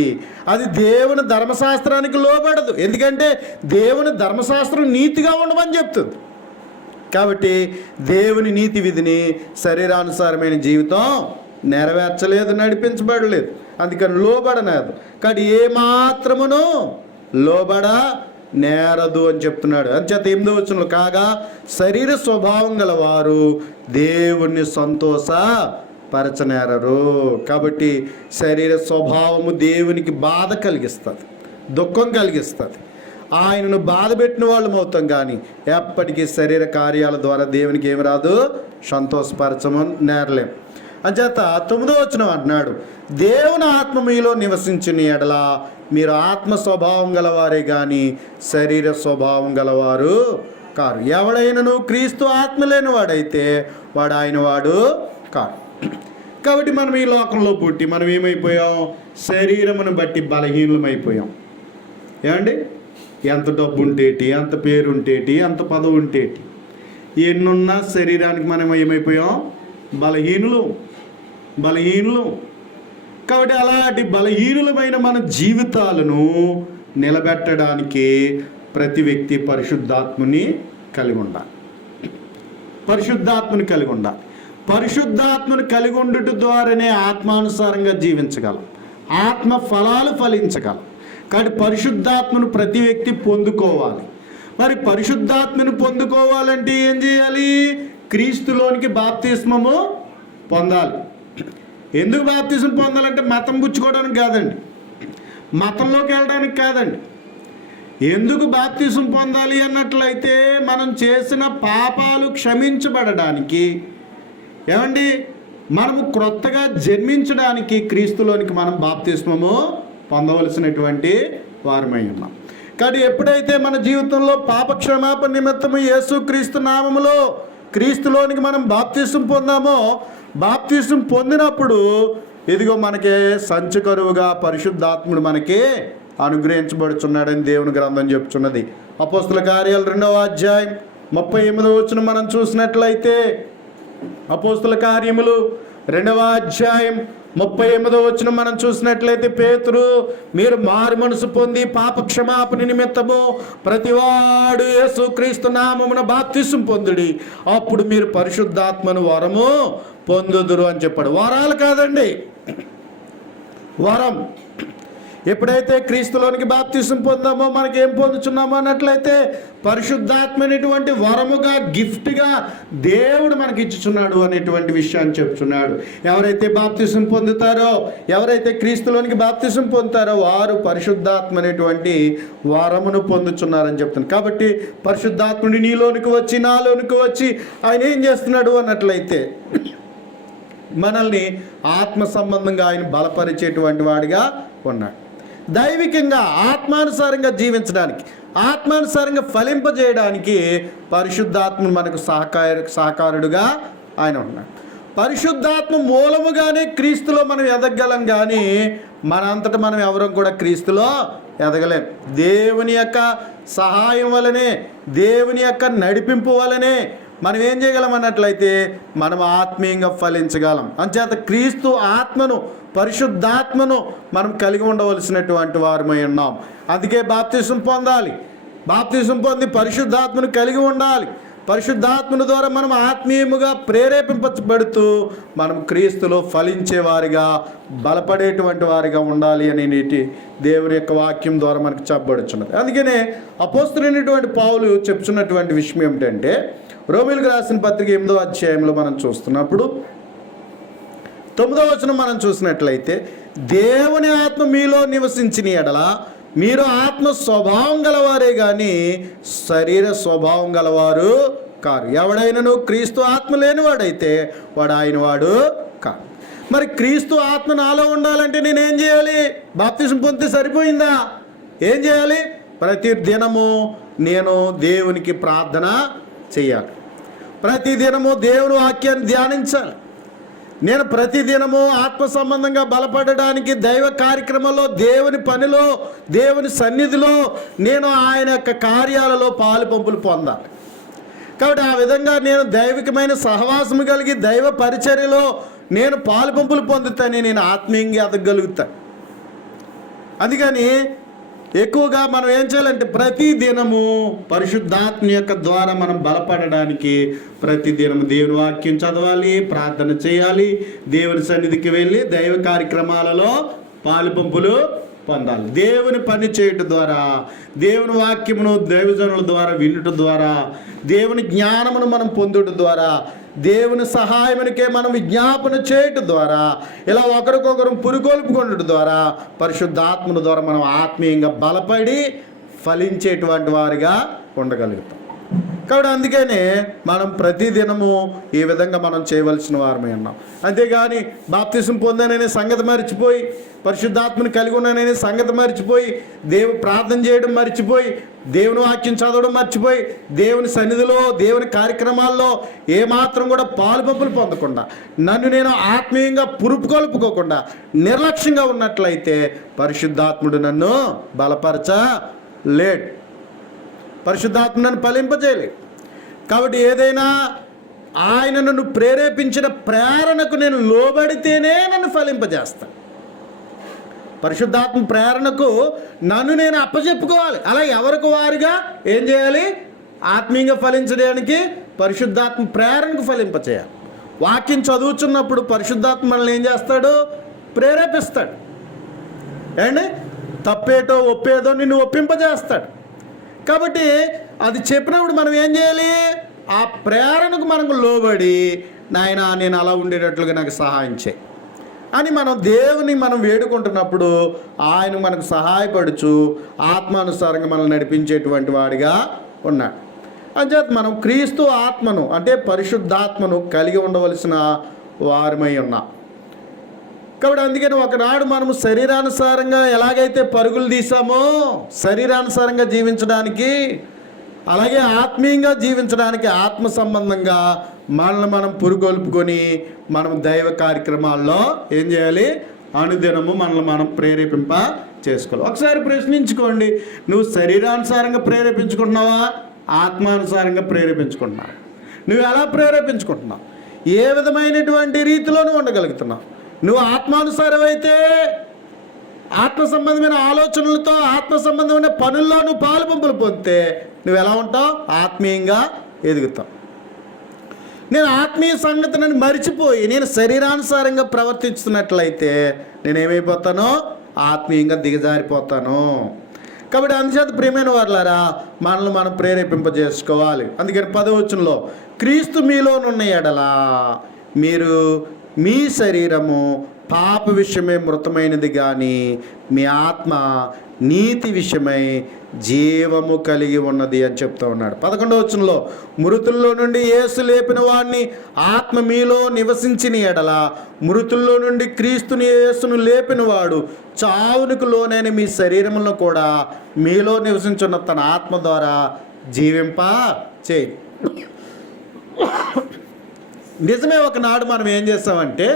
అది దేవుని ధర్మశాస్త్రానికి లోబడదు. ఎందుకంటే దేవుని ధర్మశాస్త్రం నీతిగా ఉండమని చెప్తుంది. కాబట్టి దేవుని నీతి విధిని శరీరానుసారమైన జీవితం నెరవేర్చలేదు, నడిపించబడలేదు. అందుకని లోబడలేదు. కాబట్టి ఏమాత్రమును లోబడ నేరదు అని చెప్తున్నాడు. అంచేత 8వ వచనంలో, కాగా శరీర స్వభావం గల వారు దేవుణ్ణి సంతోషపరచనేరరు. కాబట్టి శరీర స్వభావము దేవునికి బాధ కలిగిస్తుంది, దుఃఖం కలిగిస్తుంది. ఆయనను బాధ పెట్టిన వాళ్ళం అవుతాం, కానీ ఎప్పటికీ శరీర కార్యాల ద్వారా దేవునికి ఏమి రాదు, సంతోషపరచము నేరలేం. అంచేత 9వ వచనం అంటున్నాడు, దేవుని ఆత్మ మీలో నివసించిన ఎడల మీరు ఆత్మ స్వభావం గలవారే కానీ శరీర స్వభావం గలవారు కారు. ఎవడైనను క్రీస్తు ఆత్మ లేని వాడైతే వాడు ఆయన వాడు కారు. కాబట్టి మనం ఈ లోకంలో పుట్టి మనం ఏమైపోయాం? శరీరమును బట్టి బలహీనమైపోయాం. ఏమండి? ఎంత డబ్బు ఉంటేటి, ఎంత పేరు ఉంటేటి, ఎంత పదవి ఉంటేటి, ఎన్నున్నా శరీరానికి మనం ఏమైపోయాం? బలహీనులు. కాబట్టి అలాంటి బలహీనులమైన మన జీవితాలను నిలబెట్టడానికి ప్రతి వ్యక్తి పరిశుద్ధాత్మని కలిగి ఉండాలి. పరిశుద్ధాత్మని కలిగి ఉండటం ద్వారానే ఆత్మానుసారంగా జీవించగలం, ఆత్మ ఫలాలు ఫలించగలం. కాబట్టి పరిశుద్ధాత్మను ప్రతి వ్యక్తి పొందుకోవాలి. మరి పరిశుద్ధాత్మను పొందుకోవాలంటే ఏం చేయాలి? క్రీస్తులోనికి బాప్తిస్మము పొందాలి. ఎందుకు బాప్తిస్మం పొందాలంటే మతం పుచ్చుకోవడానికి కాదండి, మతంలోకి వెళ్ళడానికి కాదండి. ఎందుకు బాప్తిస్మం పొందాలి అన్నట్లయితే మనం చేసిన పాపాలు క్షమించబడడానికి, ఏమండి, మనము క్రొత్తగా జన్మించడానికి క్రీస్తులోనికి మనం బాప్తిస్మము పొందవలసినటువంటి వారమై ఉన్నాం. కానీ ఎప్పుడైతే మన జీవితంలో పాప క్షమాపణ నిమిత్తము యేసు క్రీస్తు నామములో క్రీస్తులోనికి మనం బాప్తిస్మం పొందామో, బాప్తిస్మం పొందినప్పుడు ఇదిగో మనకి సంచకరువుగా పరిశుద్ధాత్ముడు మనకి అనుగ్రహించబడుచున్నాడని దేవుని గ్రంథం చెప్తున్నది. అపోస్తల కార్యాలు 2వ అధ్యాయం 38వ వచనం మనం చూసినట్లయితే, అపోస్తల కార్యములు 2వ అధ్యాయం 38వ వచనం మనం చూసినట్లయితే, పేతురు మీరు మారు మనసు పొంది పాప క్షమాపణ నిమిత్తము ప్రతివాడు యేసుక్రీస్తు నామమున బాప్తిసం పొందుడి, అప్పుడు మీరు పరిశుద్ధాత్మను వరము పొందుదురు అని చెప్పాడు. వరాలు కాదండి, వరం. ఎప్పుడైతే క్రీస్తులోనికి బాప్తిసం పొందామో మనకి ఏం పొందుతున్నామో అన్నట్లయితే పరిశుద్ధాత్మ అనేటువంటి వరముగా, గిఫ్ట్గా దేవుడు మనకి ఇచ్చుచున్నాడు అనేటువంటి విషయాన్ని చెప్తున్నాడు. ఎవరైతే బాప్తిసం పొందుతారో, ఎవరైతే క్రీస్తులోనికి బాప్తిసం పొందుతారో వారు పరిశుద్ధాత్మ అనేటువంటి వరమును పొందుచున్నారని చెప్తున్నారు. కాబట్టి పరిశుద్ధాత్ముడి నీలోనికి వచ్చి, నాలోనికి వచ్చి ఆయన ఏం చేస్తున్నాడు అన్నట్లయితే మనల్ని ఆత్మ సంబంధంగా ఆయన బలపరిచేటువంటి వాడిగా ఉన్నాడు. దైవికంగా ఆత్మానుసారంగా జీవించడానికి, ఆత్మానుసారంగా ఫలింపజేయడానికి పరిశుద్ధాత్మ మనకు సహకారుడుగా ఆయన ఉన్నాడు. పరిశుద్ధాత్మ మూలముగానే క్రీస్తులో మనం ఎదగలం, కానీ మనంతట మనం ఎవరం కూడా క్రీస్తులో ఎదగలేం. దేవుని యొక్క సహాయం వలనే, దేవుని యొక్క నడిపింపు వలనే మనం ఏం చేయగలం అన్నట్లయితే మనం ఆత్మీయంగా ఫలించగలం. అంచేత క్రీస్తు ఆత్మను, పరిశుద్ధాత్మను మనం కలిగి ఉండవలసినటువంటి వారమై ఉన్నాం. అందుకే బాప్తిసం పొందాలి, బాప్తిసం పొంది పరిశుద్ధాత్మను కలిగి ఉండాలి. పరిశుద్ధాత్మను ద్వారా మనం ఆత్మీయముగా ప్రేరేపింపబడుతూ మనం క్రీస్తులో ఫలించేవారిగా, బలపడేటువంటి వారిగా ఉండాలి అని దేవుని యొక్క వాక్యం ద్వారా మనకు చెప్పబడుచున్నది. అందుకనే అపోస్తలుడైనటువంటి పౌలు చెప్తున్నటువంటి విషయం ఏమిటంటే, రోమీయులకు రాసిన పత్రిక 8వ అధ్యాయంలో మనం చూస్తున్నప్పుడు 9వ వచనం మనం చూసినట్లయితే, దేవుని ఆత్మ మీలో నివసించిన ఎడల మీరు ఆత్మ స్వభావం గలవారే కానీ శరీర స్వభావం గలవారు కారు. ఎవడైనను క్రీస్తు ఆత్మ లేనివాడైతే వాడు ఆయన వాడు కాదు. మరి క్రీస్తు ఆత్మ నాలో ఉండాలంటే నేనేం చేయాలి? బాప్తిసం పొందితే సరిపోయిందా? ఏం చేయాలి? ప్రతి దినము నేను దేవునికి ప్రార్థన చేయాలి, ప్రతి దినము దేవుని వాక్యాన్ని ధ్యానించాలి. నేను ప్రతిదినము ఆత్మ సంబంధంగా బలపడడానికి దైవ కార్యక్రమంలో, దేవుని పనిలో, దేవుని సన్నిధిలో నేను ఆయన యొక్క కార్యాలలో పాలు పంపులు పొందాలి. కాబట్టి ఆ విధంగా నేను దైవికమైన సహవాసము కలిగి దైవ పరిచర్యలో నేను పాలు పంపులు పొందుతాను, నేను ఆత్మీయంగా ఎదగలుగుతాను. అందుకని ఎక్కువగా మనం ఏం చేయాలంటే ప్రతి దినము పరిశుద్ధాత్మ యొక్క ద్వారా మనం బలపడడానికి ప్రతి దినము దేవుని వాక్యం చదవాలి, ప్రార్థన చేయాలి, దేవుని సన్నిధికి వెళ్ళి దైవ కార్యక్రమాలలో పాలు పంపులు పొందాలి. దేవుని పని చేయటం ద్వారా, దేవుని వాక్యమును దైవజనుల ద్వారా వినుట ద్వారా, దేవుని జ్ఞానమును మనం పొందుట ద్వారా, దేవుని సహాయమునికే మనం విజ్ఞాపన చేయటం ద్వారా, ఇలా ఒకరికొకరు పురుగొల్పుకొనడం ద్వారా, పరిశుద్ధాత్మను ద్వారా మనం ఆత్మీయంగా బలపడి ఫలించేటువంటి వారిగా ఉండగలుగుతాం. కాబట్టి అందుకనే మనం ప్రతిదినము ఈ విధంగా మనం చేయవలసిన వారమే ఉన్నాం. అంతేగాని బాప్తిసం పొందాననే సంగతి మర్చిపోయి, పరిశుద్ధాత్మను కలిగి ఉన్నాననే సంగతి మర్చిపోయి, ప్రార్థన చేయడం మర్చిపోయి, దేవుని వాక్యం చదవడం మర్చిపోయి, దేవుని సన్నిధిలో, దేవుని కార్యక్రమాల్లో ఏమాత్రం కూడా పాలుపంపులు పొందకుండా, నన్ను నేను ఆత్మీయంగా పురుపుకొల్పుకోకుండా నిర్లక్ష్యంగా ఉన్నట్లయితే పరిశుద్ధాత్ముడు నన్ను బలపరచలేడు, పరిశుద్ధాత్మ నన్ను ఫలింపజేయలేడు. కాబట్టి ఏదైనా ఆయన నన్ను ప్రేరేపించిన ప్రేరణకు నేను లోబడితేనే నన్ను ఫలింపజేస్తాను. పరిశుద్ధాత్మ ప్రేరణకు నన్ను నేను అప్పచెప్పుకోవాలి. అలా ఎవరికి వారుగా ఏం చేయాలి? ఆత్మీయంగా ఫలించడానికి పరిశుద్ధాత్మ ప్రేరణకు ఫలింపచేయాలి. వాక్యం చదువుతున్నప్పుడు పరిశుద్ధాత్మ మనల్ని ఏం చేస్తాడు? ప్రేరేపిస్తాడు. ఏండి తప్పేటో ఒప్పేదో నిన్ను ఒప్పింపజేస్తాడు. కాబట్టి అది చెప్పినప్పుడు మనం ఏం చేయాలి? ఆ ప్రేరణకు మనకు లోబడి, నాయన నేను అలా ఉండేటట్లుగా నాకు సహాయం చేయి అని మనం దేవుని మనం వేడుకుంటున్నప్పుడు ఆయన మనకు సహాయపడుచు ఆత్మానుసారంగా మనల్ని నడిపించేటువంటి వాడిగా ఉన్నాడు. అంచేత మనం క్రీస్తు ఆత్మను అంటే పరిశుద్ధాత్మను కలిగి ఉండవలసిన వారమై ఉన్నాం. కాబట్టి అందుకని ఒకనాడు మనము శరీరానుసారంగా ఎలాగైతే పరుగులు తీసామో శరీరానుసారంగా జీవించడానికి, అలాగే ఆత్మీయంగా జీవించడానికి ఆత్మ సంబంధంగా మనల్ని మనం పురుగొల్పుకొని మనం దైవ కార్యక్రమాల్లో ఏం చేయాలి? అనుదినము మనల్ని మనం ప్రేరేపింప చేసుకోవాలి. ఒకసారి ప్రశ్నించుకోండి, నువ్వు శరీరానుసారంగా ప్రేరేపించుకుంటున్నావా, ఆత్మానుసారంగా ప్రేరేపించుకుంటున్నావు? నువ్వు ఎలా ప్రేరేపించుకుంటున్నావు? ఏ విధమైనటువంటి రీతిలో నువ్వు ఉండగలుగుతున్నావు? నువ్వు ఆత్మానుసారం అయితే ఆత్మ సంబంధమైన ఆలోచనలతో ఆత్మ సంబంధమైన పనుల్లో నువ్వు పాలు పంపులు పొందితే నువ్వు ఎలా ఉంటావు? ఆత్మీయంగా ఎదుగుతావు. నేను ఆత్మీయ సంగతిని మరిచిపోయి నేను శరీరానుసారంగా ప్రవర్తిస్తున్నట్లయితే నేనేమైపోతానో ఆత్మీయంగా దిగజారిపోతాను. కాబట్టి అందుచేత ప్రియమైన వారులారా, మనల్ని మనం ప్రేరేపింపజేసుకోవాలి. అందుకని 10వ వచనంలో క్రీస్తు మీలోనున్న ఎడల మీరు మీ శరీరము పాప విషయమై మృతమైనది కానీ మీ ఆత్మ నీతి విషయమై జీవము కలిగి ఉన్నది అని చెప్తూ ఉన్నాడు. 11వ వచనంలో మృతుల్లో నుండి యేసు లేపిన వాడిని ఆత్మ మీలో నివసించిన ఎడల మృతుల్లో నుండి క్రీస్తుని యేసును లేపిన వాడు చావునికి లోనైన మీ శరీరములను కూడా మీలో నివసించున్న తన ఆత్మ ద్వారా జీవింప చేయి. నిజమే, ఒకనాడు మనం ఏం చేస్తామంటే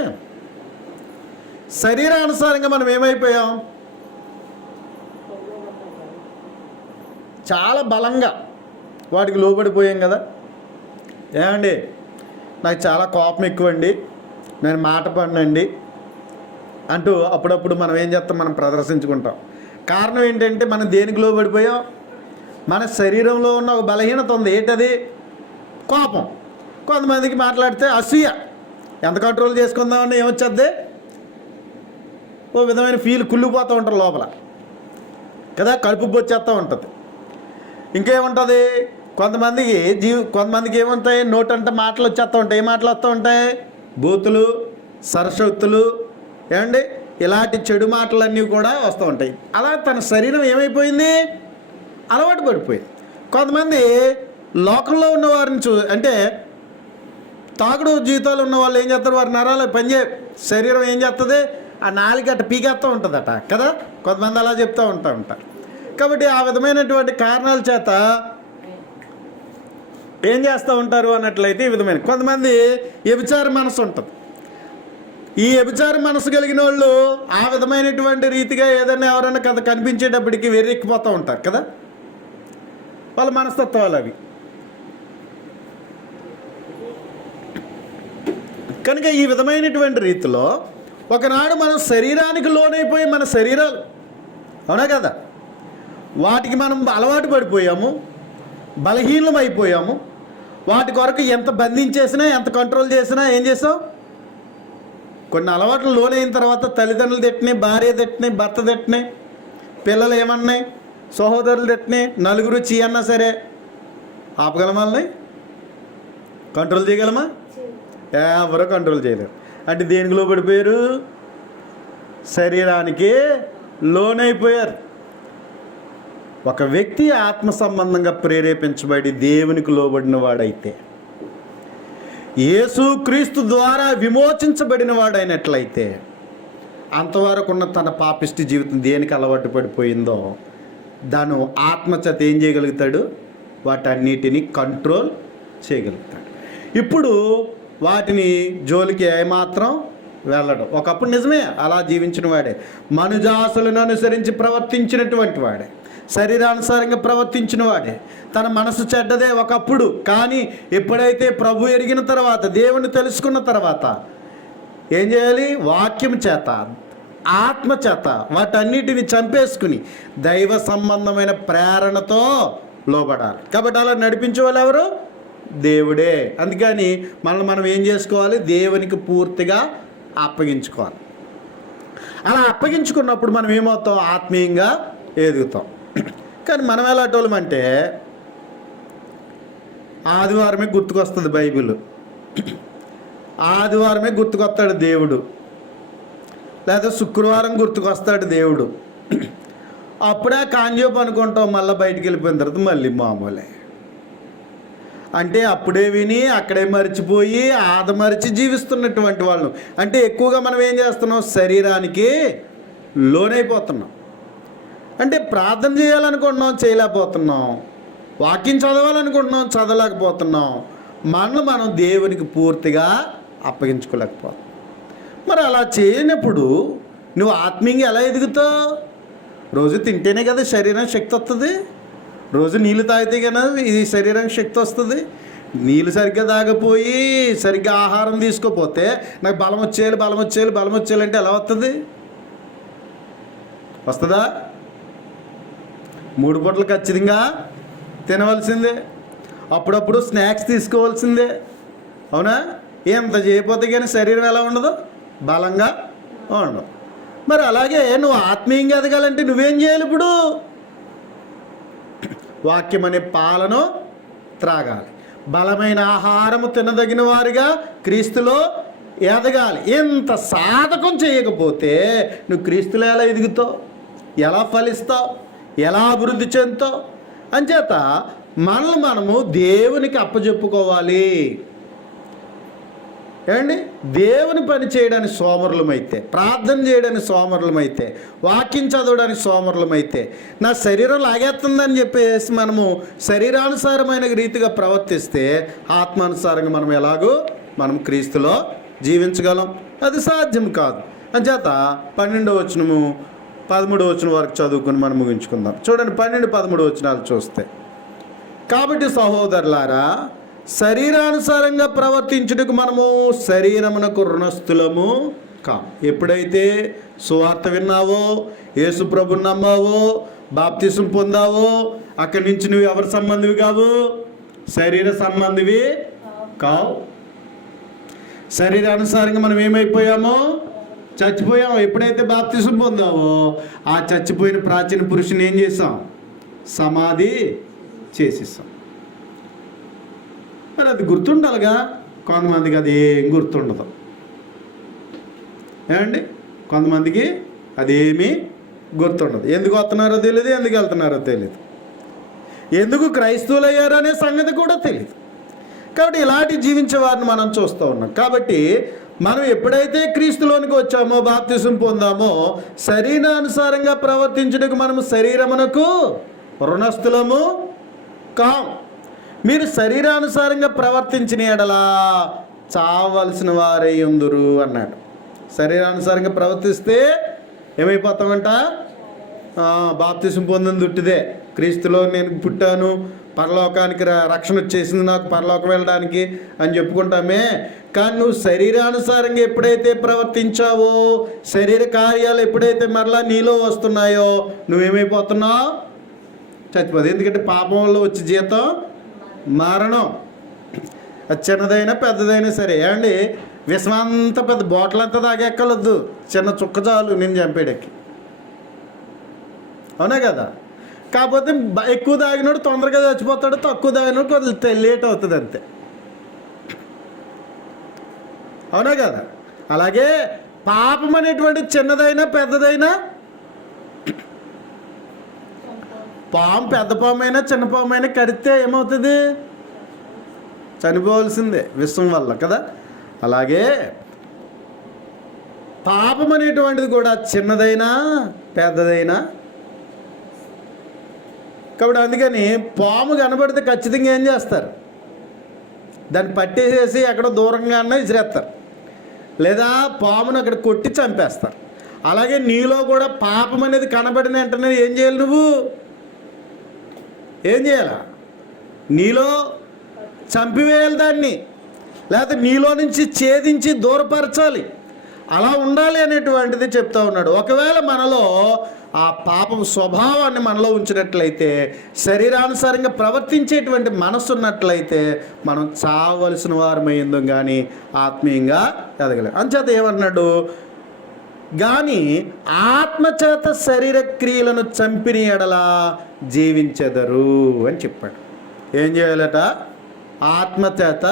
శరీరానుసారంగా మనం ఏమైపోయాం? చాలా బలంగా వాటికి లోబడిపోయాం కదా. ఏమండి, నాకు చాలా కోపం ఎక్కువండి, నేను మాట పడినండి అంటూ అప్పుడప్పుడు మనం ఏం చేస్తాం? మనం ప్రదర్శించుకుంటాం. కారణం ఏంటంటే మనం దేనికి లోబడిపోయాం? మన శరీరంలో ఉన్న ఒక బలహీనత ఉంది. ఏంటది? కోపం. కొంతమందికి మాట్లాడితే అసూయ. ఎంత కంట్రోల్ చేసుకుందామని ఏమొచ్చేద్ది? ఓ విధమైన ఫీల్, కుళ్ళిపోతూ ఉంటారు లోపల కదా, కడుపు వచ్చేస్తూ ఉంటుంది. ఇంకేముంటుంది? కొంతమందికి ఏముంటాయి? నోటంటే మాటలు వచ్చేస్తూ ఉంటాయి. ఏ మాటలు వస్తూ ఉంటాయి? బూతులు, సరస్వతులు, ఏమండి, ఇలాంటి చెడు మాటలన్నీ కూడా వస్తూ ఉంటాయి. అలా తన శరీరం ఏమైపోయింది? అలవాటు పడిపోయింది. కొంతమంది లోకంలో ఉన్న వారిని అంటే తాగుడు జీవితాలు ఉన్న వాళ్ళు ఏం చేస్తారు? వారి నరాలు శరీరం ఏం చేస్తుంది? ఆ నాలుగు అట్ట పీకేస్తూ ఉంటుందట కదా. కొంతమంది అలా చెప్తూ ఉంటారు. కాబట్టి ఆ విధమైనటువంటి కారణాల చేత ఏం చేస్తూ ఉంటారు అన్నట్లయితే ఈ విధమైన కొంతమంది వ్యభిచార మనసు ఉంటుంది. ఈ వ్యభిచార మనసు కలిగిన వాళ్ళు ఆ విధమైనటువంటి రీతిగా ఏదైనా ఎవరైనా కథ కనిపించేటప్పటికి వెర్రెక్కిపోతూ ఉంటారు కదా. వాళ్ళ మనస్తత్వాలు అవి. కనుక ఈ విధమైనటువంటి రీతిలో ఒకనాడు మనం శరీరానికి లోనైపోయి మన శరీరాలు, అవునా కదా, వాటికి మనం అలవాటు పడిపోయాము, బలహీనం అయిపోయాము. వాటి కొరకు ఎంత బంధించేసినా ఎంత కంట్రోల్ చేసినా ఏం చేసాం? కొన్ని అలవాట్లు లోనైన తర్వాత తల్లిదండ్రులు తిట్టినాయి, భార్య తిట్టినాయి, భర్త తిట్టినాయి, పిల్లలు ఏమన్నాయి, సహోదరులు తిట్టినాయి, నలుగురు చీ అన్నా సరే ఆపగలమా? వాళ్ళని కంట్రోల్ చేయగలమా? ఎవరో కంట్రోల్ చేయలేరు. అంటే దేనికి లోబడిపోయారు? శరీరానికి లోనైపోయారు. ఒక వ్యక్తి ఆత్మ సంబంధంగా ప్రేరేపించబడి దేవునికి లోబడిన వాడైతే, యేసు క్రీస్తు ద్వారా విమోచించబడిన వాడైనట్లయితే, అంతవరకు ఉన్న తన పాపిష్టి జీవితం దేనికి అలవాటు పడిపోయిందో దాన్ని ఆత్మచేత ఏం చేయగలుగుతాడు? వాటన్నిటిని కంట్రోల్ చేయగలుగుతాడు. ఇప్పుడు వాటిని జోలికి ఏమాత్రం వెళ్ళడం. ఒకప్పుడు నిజమే అలా జీవించిన వాడే, మనుజాసులను అనుసరించి ప్రవర్తించినటువంటి వాడే, శరీరానుసారంగా ప్రవర్తించిన వాడే, తన మనసు చెడ్డదే ఒకప్పుడు. కానీ ఎప్పుడైతే ప్రభు ఎరిగిన తర్వాత, దేవుని తెలుసుకున్న తర్వాత ఏం చేయాలి? వాక్యం చేత, ఆత్మ చేత వాటన్నిటిని చంపేసుకుని దైవ సంబంధమైన ప్రేరణతో లోబడాలి. కాబట్టి అలా నడిపించే వాళ్ళు ఎవరు? దేవుడే. అందుకని మనం ఏం చేసుకోవాలి? దేవునికి పూర్తిగా అప్పగించుకోవాలి. అలా అప్పగించుకున్నప్పుడు మనం ఏమవుతాం? ఆత్మీయంగా ఎదుగుతాం. కానీ మనం ఎలాంటి వాళ్ళమంటే ఆదివారమే గుర్తుకొస్తుంది బైబిల్, ఆదివారమే గుర్తుకొస్తాడు దేవుడు, లేదా శుక్రవారం గుర్తుకొస్తాడు దేవుడు. అప్పుడే కాంజోపు అనుకుంటాం, మళ్ళీ బయటికి వెళ్ళిపోయిన తర్వాత మళ్ళీ మామూలే. అంటే అప్పుడే విని అక్కడే మర్చిపోయి ఆదమరిచి జీవిస్తున్నటువంటి వాళ్ళు. అంటే ఎక్కువగా మనం ఏం చేస్తున్నాం? శరీరానికి లోనైపోతున్నాం. అంటే ప్రార్థన చేయాలనుకుంటున్నాం, చేయలేకపోతున్నాం. వాక్యం చదవాలనుకుంటున్నాం, చదవలేకపోతున్నాం. మనం దేవునికి పూర్తిగా అప్పగించుకోలేకపోతాం. మరి అలా చేయనప్పుడు నువ్వు ఆత్మీయంగా ఎలా ఎదుగుతావు? రోజు తింటేనే కదా శరీరం శక్తి వస్తుంది. రోజు నీళ్ళు తాగితే కదా ఈ శరీరానికి శక్తి వస్తుంది. నీళ్ళు సరిగ్గా తాగపోయి సరిగ్గా ఆహారం తీసుకోపోతే నాకు బలం వచ్చేయాలి అంటే ఎలా వస్తుంది? వస్తుందా? 3 పూటలు ఖచ్చితంగా తినవలసిందే, అప్పుడప్పుడు స్నాక్స్ తీసుకోవాల్సిందే, అవునా? ఎంత చేయకపోతే కానీ శరీరం ఎలా ఉండదు? బలంగా ఉండదు. మరి అలాగే నువ్వు ఆత్మీయంగా ఎదగాలంటే నువ్వేం చేయాలి? ఇప్పుడు వాక్యం అనే పాలను త్రాగాలి, బలమైన ఆహారము తినదగిన వారిగా క్రీస్తులో ఎదగాలి. ఎంత సాధకం చేయకపోతే నువ్వు క్రీస్తులో ఎలా ఎదుగుతావు? ఎలా ఫలిస్తావు? ఎలా అభివృద్ధి చెందుతావు? అంచేత మనల్ని మనము దేవునికి అప్పచెప్పుకోవాలి. ఏమండి? దేవుని పని చేయడానికి సోమరులమైతే, ప్రార్థన చేయడానికి సోమరులమైతే, వాక్యం చదవడానికి సోమరులమైతే, నా శరీరం లాగేస్తుందని చెప్పేసి మనము శరీరానుసారమైన రీతిగా ప్రవర్తిస్తే ఆత్మానుసారంగా మనం క్రీస్తులో జీవించగలం. అది సాధ్యం కాదు. అంచేత 12వ వచనము 13వ వచనం వరకు చదువుకుని మనం ముగించుకుందాం. చూడండి, 12, 13 వచనాలు చూస్తే, కాబట్టి సహోదరులారా, శరీరానుసారంగా ప్రవర్తించుటకు మనము శరీరమునకు రుణస్థులము కాం. ఎప్పుడైతే సువార్త విన్నావో, యేసు ప్రభుని నమ్మావో, బాప్తిసం పొందావో, అక్కడి నుంచి నువ్వు ఎవరి సంబంధివి కావు? శరీర సంబంధివి కావు. శరీరానుసారంగా మనం ఏమైపోయామో? చచ్చిపోయాము. ఎప్పుడైతే బాప్తిసం పొందావో ఆ చచ్చిపోయిన ప్రాచీన పురుషుని ఏం చేసాం? సమాధి చేసేసాం. మరి అది గుర్తుండాలిగా. కొంతమందికి అది ఏం గుర్తుండదు. ఏమండి? కొంతమందికి అదేమీ గుర్తుండదు. ఎందుకు వస్తున్నారో తెలియదు, ఎందుకు వెళ్తున్నారో తెలియదు, ఎందుకు క్రైస్తవులు అయ్యారో అనే సంగతి కూడా తెలియదు. కాబట్టి ఇలాంటి జీవించే వారిని మనం చూస్తూ ఉన్నాం. కాబట్టి మనం ఎప్పుడైతే క్రీస్తులోనికి వచ్చామో, బాప్తిసం పొందామో, శరీరానుసారంగా ప్రవర్తించుటకు మనము శరీరమునకు రుణస్థులము కాం. మీరు శరీరానుసారంగా ప్రవర్తించిన ఎడలా చావలసిన వారై ఉందురు అన్నాడు. శరీరానుసారంగా ప్రవర్తిస్తే ఏమైపోతామంట? బాప్తిసం పొందింది ఉట్టిదే, క్రీస్తులో నేను పుట్టాను, పరలోకానికి రక్షణ వచ్చేసింది నాకు, పరలోకం వెళ్ళడానికి అని చెప్పుకుంటామే. కానీ నువ్వు శరీరానుసారంగా ఎప్పుడైతే ప్రవర్తించావో, శరీర కార్యాలు ఎప్పుడైతే మరలా నీలో వస్తున్నాయో, నువ్వేమైపోతున్నావు? చచ్చిపోదు. ఎందుకంటే పాపం వల్ల వచ్చే జీతం మరణం. అది చిన్నదైనా పెద్దదైనా సరే. ఏమండి? విషమంతా పెద్ద బాటిల్ అంతా తాగెక్కలొద్దు, చిన్న చుక్క చాలు నేను చంపేయడానికి, అవునా కదా? కాకపోతే ఎక్కువ తాగినోడు తొందరగా చచ్చిపోతాడు, తక్కువ తాగినోడు కొద్దిగా లేట్ అవుతుంది, అంతే, అవునా కదా? అలాగే పాపం అనేటువంటి చిన్నదైనా పెద్దదైనా, పెద్ద పాము అయినా చిన్న పాము అయినా కరిస్తే ఏమవుతుంది? చనిపోవాల్సిందే విషం వల్ల కదా. అలాగే పాపం అనేటువంటిది కూడా చిన్నదైనా పెద్దదైనా. కాబట్టి అందుకని పాము కనబడితే ఖచ్చితంగా ఏం చేస్తారు? దాన్ని పట్టేసేసి ఎక్కడో దూరంగా విసిరేస్తారు, లేదా పామును అక్కడ కొట్టి చంపేస్తారు. అలాగే నీలో కూడా పాపం అనేది కనబడిన వెంటనే ఏం చేయాలి? నువ్వు ఏం చేయాలా? నీలో చంపివేయాలి దాన్ని, లేకపోతే నీలో నుంచి ఛేదించి దూరపరచాలి. అలా ఉండాలి అనేటువంటిది చెప్తా ఉన్నాడు. ఒకవేళ మనలో ఆ పాపం స్వభావాన్ని మనలో ఉంచినట్లయితే, శరీరానుసారంగా ప్రవర్తించేటువంటి మనసు ఉన్నట్లయితే మనం చావలసిన వారమైందో కానీ ఆత్మీయంగా ఎదగలేం. అంచేత ఏమన్నాడు? కానీ ఆత్మచేత శరీర క్రియలను చంపిన ఎడలా జీవించెదరు అని చెప్పాడు. ఏం చేయాలట? ఆత్మచేత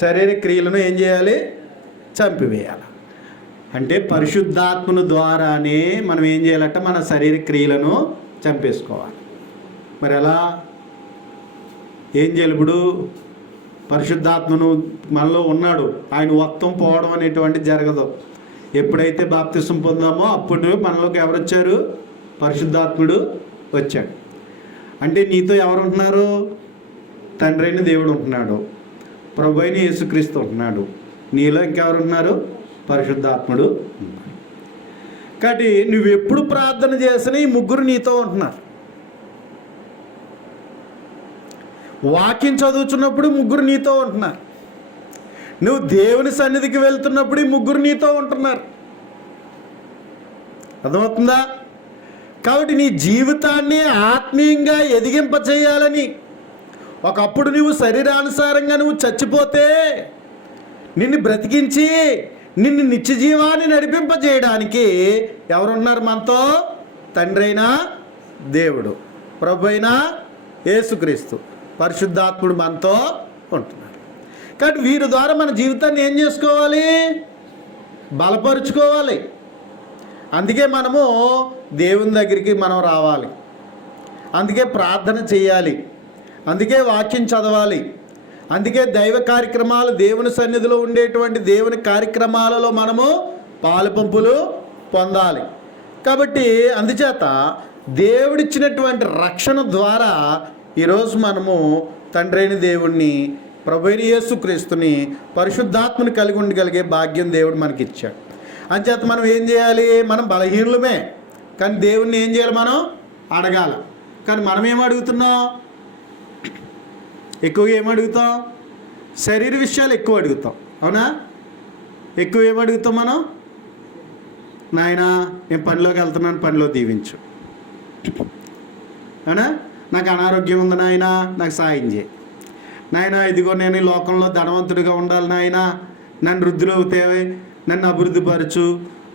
శరీర క్రియలను ఏం చేయాలి? చంపివేయాలి. అంటే పరిశుద్ధాత్మను ద్వారానే మనం ఏం చేయాలట? మన శరీర క్రియలను చంపేసుకోవాలి. మరి ఎలా? ఏం చేయాలి? ఇప్పుడు పరిశుద్ధాత్మను మనలో ఉన్నాడు, ఆయన మొత్తం పోవడం అనేటువంటి జరగదు. ఎప్పుడైతే బాప్తిసం పొందామో అప్పుడు మనలోకి ఎవరు వచ్చారు? పరిశుద్ధాత్ముడు వచ్చాడు. అంటే నీతో ఎవరు ఉంటున్నారు? తండ్రి అయిన దేవుడు ఉంటున్నాడు, ప్రభు అయిన యేసుక్రీస్తు ఉంటున్నాడు, నీలో ఇంకెవరు ఉన్నారు? పరిశుద్ధాత్ముడు. కాబట్టి నువ్వు ఎప్పుడు ప్రార్థన చేసినా ఈ ముగ్గురు నీతో ఉంటున్నారు. వాక్యం చదువుతున్నప్పుడు ముగ్గురు నీతో ఉంటున్నారు. నువ్వు దేవుని సన్నిధికి వెళ్తున్నప్పుడు ఈ ముగ్గురు నీతో ఉంటున్నారు. అర్థమవుతుందా? కాబట్టి నీ జీవితాన్ని ఆత్మీయంగా ఎదిగింపచేయాలని, ఒకప్పుడు నువ్వు శరీరానుసారంగా నువ్వు చచ్చిపోతే నిన్ను బ్రతికించి నిన్ను నిత్య జీవాన్ని నడిపింపజేయడానికి ఎవరున్నారు మనతో? తండ్రి అయిన దేవుడు, ప్రభు అయిన యేసుక్రీస్తు, పరిశుద్ధాత్ముడు మనతో ఉంటున్నాడు. కాబట్టి వీరి ద్వారా మన జీవితాన్ని ఏం చేసుకోవాలి? బలపరుచుకోవాలి. అందుకే మనము దేవుని దగ్గరికి మనం రావాలి, అందుకే ప్రార్థన చేయాలి, అందుకే వాక్యం చదవాలి, అందుకే దైవ కార్యక్రమాలు, దేవుని సన్నిధిలో ఉండేటువంటి దేవుని కార్యక్రమాలలో మనము పాలుపంపులు పొందాలి. కాబట్టి అందుచేత దేవుడిచ్చినటువంటి రక్షణ ద్వారా ఈరోజు మనము తండ్రి అయిన దేవుణ్ణి, ప్రభు అయిన యేసుక్రీస్తుని, పరిశుద్ధాత్మని కలిగి ఉండగలిగే భాగ్యం దేవుడు మనకి ఇచ్చాడు. అంచేత మనం ఏం చేయాలి? మనం బలహీనులమే, కానీ దేవుణ్ణి ఏం చేయాలి? మనం అడగాల. కానీ మనం ఏం అడుగుతున్నాం? ఎక్కువగా ఏం అడుగుతాం? శరీర విషయాలు ఎక్కువ అడుగుతాం, అవునా? ఎక్కువ ఏం అడుగుతాం మనం? నాయనా నేను పనిలోకి వెళ్తున్నాను, పనిలో దీవించు. అవునా? నాకు అనారోగ్యం ఉంది నాయనా, నాకు సాయం చేయి. నాయనా ఇదిగో నేను ఈ లోకంలో ధనవంతుడిగా ఉండాలి నాయనా, నన్ను వృద్ధులు అవుతాయి, నన్ను అభివృద్ధిపరచు,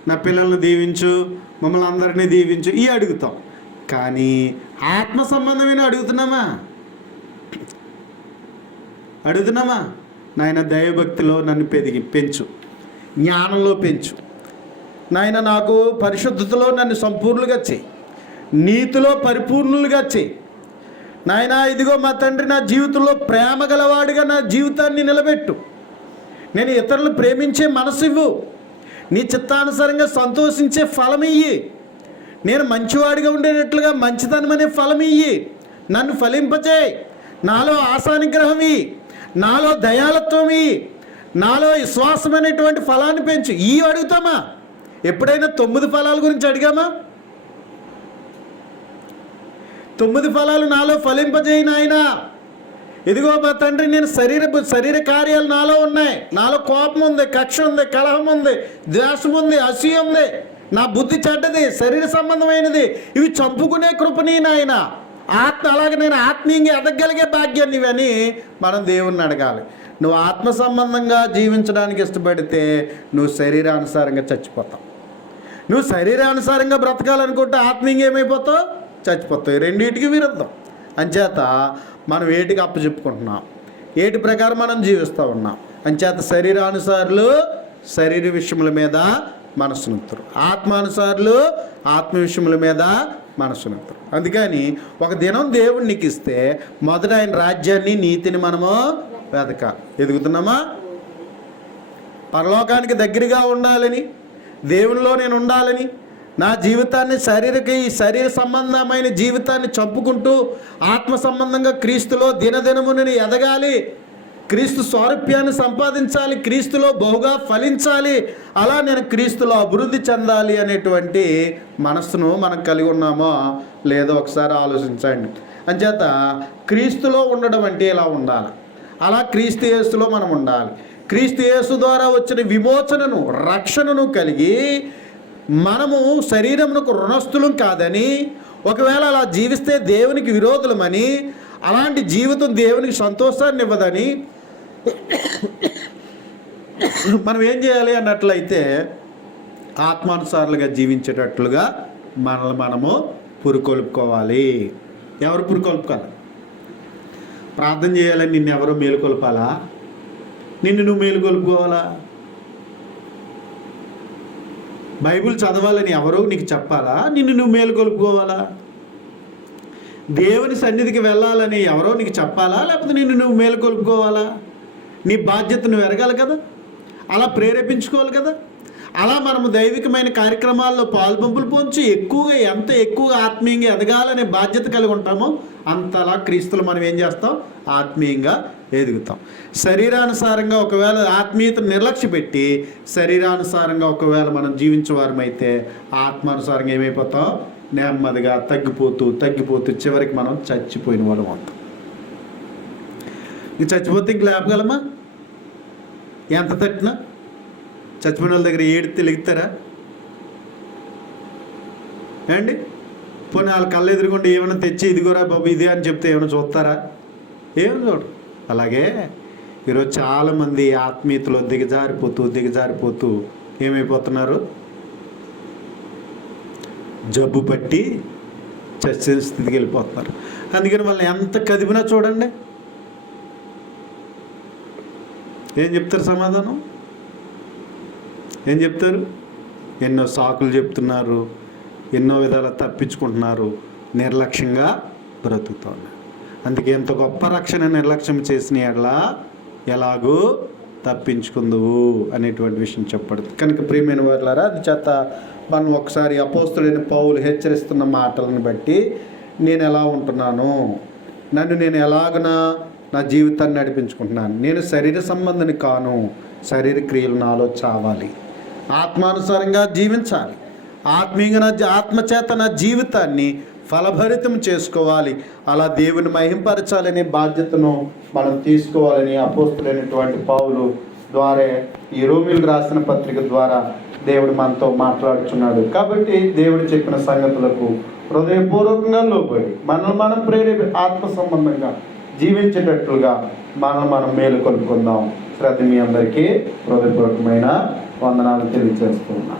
నా పిల్లల్ని దీవించు, మమ్మల్ని అందరినీ దీవించు, ఇవి అడుగుతాం. కానీ ఆత్మ సంబంధమైన అడుగుతున్నామా? నాయన దైవభక్తిలో నన్ను పెంచు, జ్ఞానంలో పెంచు నాయన, నాకు పరిశుద్ధతలో నన్ను సంపూర్ణులుగా చేయి, నీతిలో పరిపూర్ణులుగా చేయి నాయన. ఇదిగో మా తండ్రి, నా జీవితంలో ప్రేమ గలవాడిగా నా జీవితాన్ని నిలబెట్టు, నేను ఇతరులను ప్రేమించే మనసు ఇవ్వు, నీ చిత్తానుసారంగా సంతోషించే ఫలం ఇయ్యి, నేను మంచివాడిగా ఉండేటట్లుగా మంచితనం అనే ఫలం ఇయ్యి, నన్ను ఫలింపచేయి, నాలో ఆశానిగ్రహం ఇయ్యి, నాలో దయాళత్వం ఇయ్యి, నాలో విశ్వాసం అనేటువంటి ఫలాన్ని పెంచు. ఈ అడుగుతామా? ఎప్పుడైనా 9 ఫలాల గురించి అడిగామా? 9 ఫలాలు నాలో ఫలింపజేయి నాయన. ఇదిగో మా తండ్రి, నేను శరీర కార్యాలు నాలో ఉన్నాయి, నాలో కోపం ఉంది, కక్ష ఉంది, కలహం ఉంది, ద్వేషం ఉంది, అసూయ ఉంది, నా బుద్ధి చెడ్డది, శరీర సంబంధమైనది, ఇవి చంపుకునే కృపని నాయన. అలాగే నేను ఆత్మీయంగా ఎదగలిగే భాగ్యాన్ని ఇవని మనం దేవుణ్ణి అడగాలి. నువ్వు ఆత్మ సంబంధంగా జీవించడానికి ఇష్టపడితే నువ్వు శరీరానుసారంగా చచ్చిపోతావు. నువ్వు శరీరానుసారంగా బ్రతకాలనుకుంటే ఆత్మీయంగా ఏమైపోతావు? చచ్చిపోతావు. రెండింటికి విరుద్ధం. అంచేత మనం ఏటికి అప్పచెప్పుకుంటున్నాం, ఏటి ప్రకారం మనం జీవిస్తూ ఉన్నాం. అంచేత శరీరానుసారులు శరీర విషయముల మీద మనసునుతారు, ఆత్మానుసారులు ఆత్మ విషయముల మీద మనసునుతారు. అందుకని ఒక దినం దేవుడు నీకు ఇస్తే మొదట ఆయన రాజ్యాన్ని, నీతిని మనము వెతకాలి. ఎదుగుతున్నామా? పరలోకానికి దగ్గరగా ఉండాలని, దేవునిలో నేను ఉండాలని, నా జీవితాన్ని శరీర సంబంధమైన జీవితాన్ని చంపుకుంటూ ఆత్మ సంబంధంగా క్రీస్తులో దినదినము నేను ఎదగాలి, క్రీస్తు స్వారూప్యాన్ని సంపాదించాలి, క్రీస్తులో బహుగా ఫలించాలి, అలా నేను క్రీస్తులో అభివృద్ధి చెందాలి అనేటువంటి మనస్సును మనం కలిగి ఉన్నామో లేదో ఒకసారి ఆలోచించండి. అంచేత క్రీస్తులో ఉండడం అంటే ఇలా ఉండాలి, అలా క్రీస్తు యేసులో మనం ఉండాలి. క్రీస్తు యేసు ద్వారా వచ్చిన విమోచనను, రక్షణను కలిగి మనము శరీరమునకు రుణస్థులం కాదని, ఒకవేళ అలా జీవిస్తే దేవునికి విరోధులమని, అలాంటి జీవితం దేవునికి సంతోషాన్ని ఇవ్వదని మనం ఏం చేయాలి అన్నట్లయితే ఆత్మానుసారులుగా జీవించేటట్లుగా మనల్ని మనము పురుకొల్పుకోవాలి. ఎవరు పురుకొల్పుకోవాలి? ప్రార్థన చేయాలని నిన్ను ఎవరో మేలుకొల్పాలా? నిన్ను నువ్వు మేలుకొల్పుకోవాలా? బైబిల్ చదవాలని ఎవరో నీకు చెప్పాలా? నిన్ను నువ్వు మేలుకొల్పుకోవాలా? దేవుని సన్నిధికి వెళ్ళాలని ఎవరో నీకు చెప్పాలా? లేకపోతే నిన్ను నువ్వు మేలుకొల్పుకోవాలా? నీ బాధ్యత నువ్వు ఎరగాలి కదా, అలా ప్రేరేపించుకోవాలి కదా. అలా మనము దైవికమైన కార్యక్రమాల్లో పాల్పంపులు పొంచి ఎంత ఎక్కువగా ఆత్మీయంగా ఎదగాలనే బాధ్యత కలిగి ఉంటామో అంతలా క్రీస్తులు మనం ఏం చేస్తాం? ఆత్మీయంగా ఎదుగుతాం. శరీరానుసారంగా ఒకవేళ ఆత్మీయతను నిర్లక్ష్య పెట్టి శరీరానుసారంగా ఒకవేళ మనం జీవించేవారమైతే ఆత్మానుసారంగా ఏమైపోతాం? నెమ్మదిగా తగ్గిపోతూ చివరికి మనం చచ్చిపోయిన వాళ్ళం అవుతాం. ఇంక చచ్చిపోతే ఇంక లేపగలమా? ఎంత తట్టినా చచ్చిపోయిన వాళ్ళ దగ్గర ఏడితే లెగుతారా ఏమండి? పోనీ వాళ్ళ కళ్ళు ఎదురుకుండా ఏమైనా తెచ్చి ఇదిగోరా బాబు ఇదే అని చెప్తే ఏమైనా చూస్తారా? ఏం చూడరు. అలాగే ఈరోజు చాలామంది ఆత్మీయతలో దిగజారిపోతూ ఏమైపోతున్నారు? జబ్బు పట్టి చచ్చే స్థితికి వెళ్ళిపోతున్నారు. అందుకని వాళ్ళని ఎంత కదిపినా చూడండి, ఏం చెప్తారు సమాధానం? ఏం చెప్తారు? ఎన్నో సాకులు చెప్తున్నారు, ఎన్నో విధాలు తప్పించుకుంటున్నారు, నిర్లక్ష్యంగా బ్రతుకుతున్నారు. అందుకే ఎంత గొప్ప రక్షణ నిర్లక్ష్యం చేసిన ఎడలా ఎలాగూ తప్పించుకుందువు అనేటువంటి విషయం చెప్పబడుతుంది. కనుక ప్రియమైన వారులారా, అది చేత మనం ఒకసారి అపోస్తుడైన పౌలు హెచ్చరిస్తున్న మాటలను బట్టి నేను ఎలా ఉంటున్నాను, నన్ను నేను ఎలాగనా నా జీవితాన్ని నడిపించుకుంటున్నాను, నేను శరీర సంబంధిని కాను, శరీర క్రియలు నాలో చావాలి, ఆత్మానుసారంగా జీవించాలి, ఆత్మీయంగా ఆత్మచేత నా జీవితాన్ని ఫలభరితం చేసుకోవాలి, అలా దేవుని మహింపరచాలనే బాధ్యతను మనం తీసుకోవాలని అపోస్తులైనటువంటి పౌలు ద్వారా ఈ రోమీయులకు రాసిన పత్రిక ద్వారా దేవుడు మనతో మాట్లాడుచున్నాడు. కాబట్టి దేవుడు చెప్పిన సంగతులకు హృదయపూర్వకంగా లోబడి మనం ఆత్మ సంబంధంగా జీవించేటట్లుగా మనం మేలు కొలుపుకుందాం. శ్రద్ధ మీ అందరికీ హృదయపూర్వకమైన వందనాలు తెలియజేస్తున్నాం.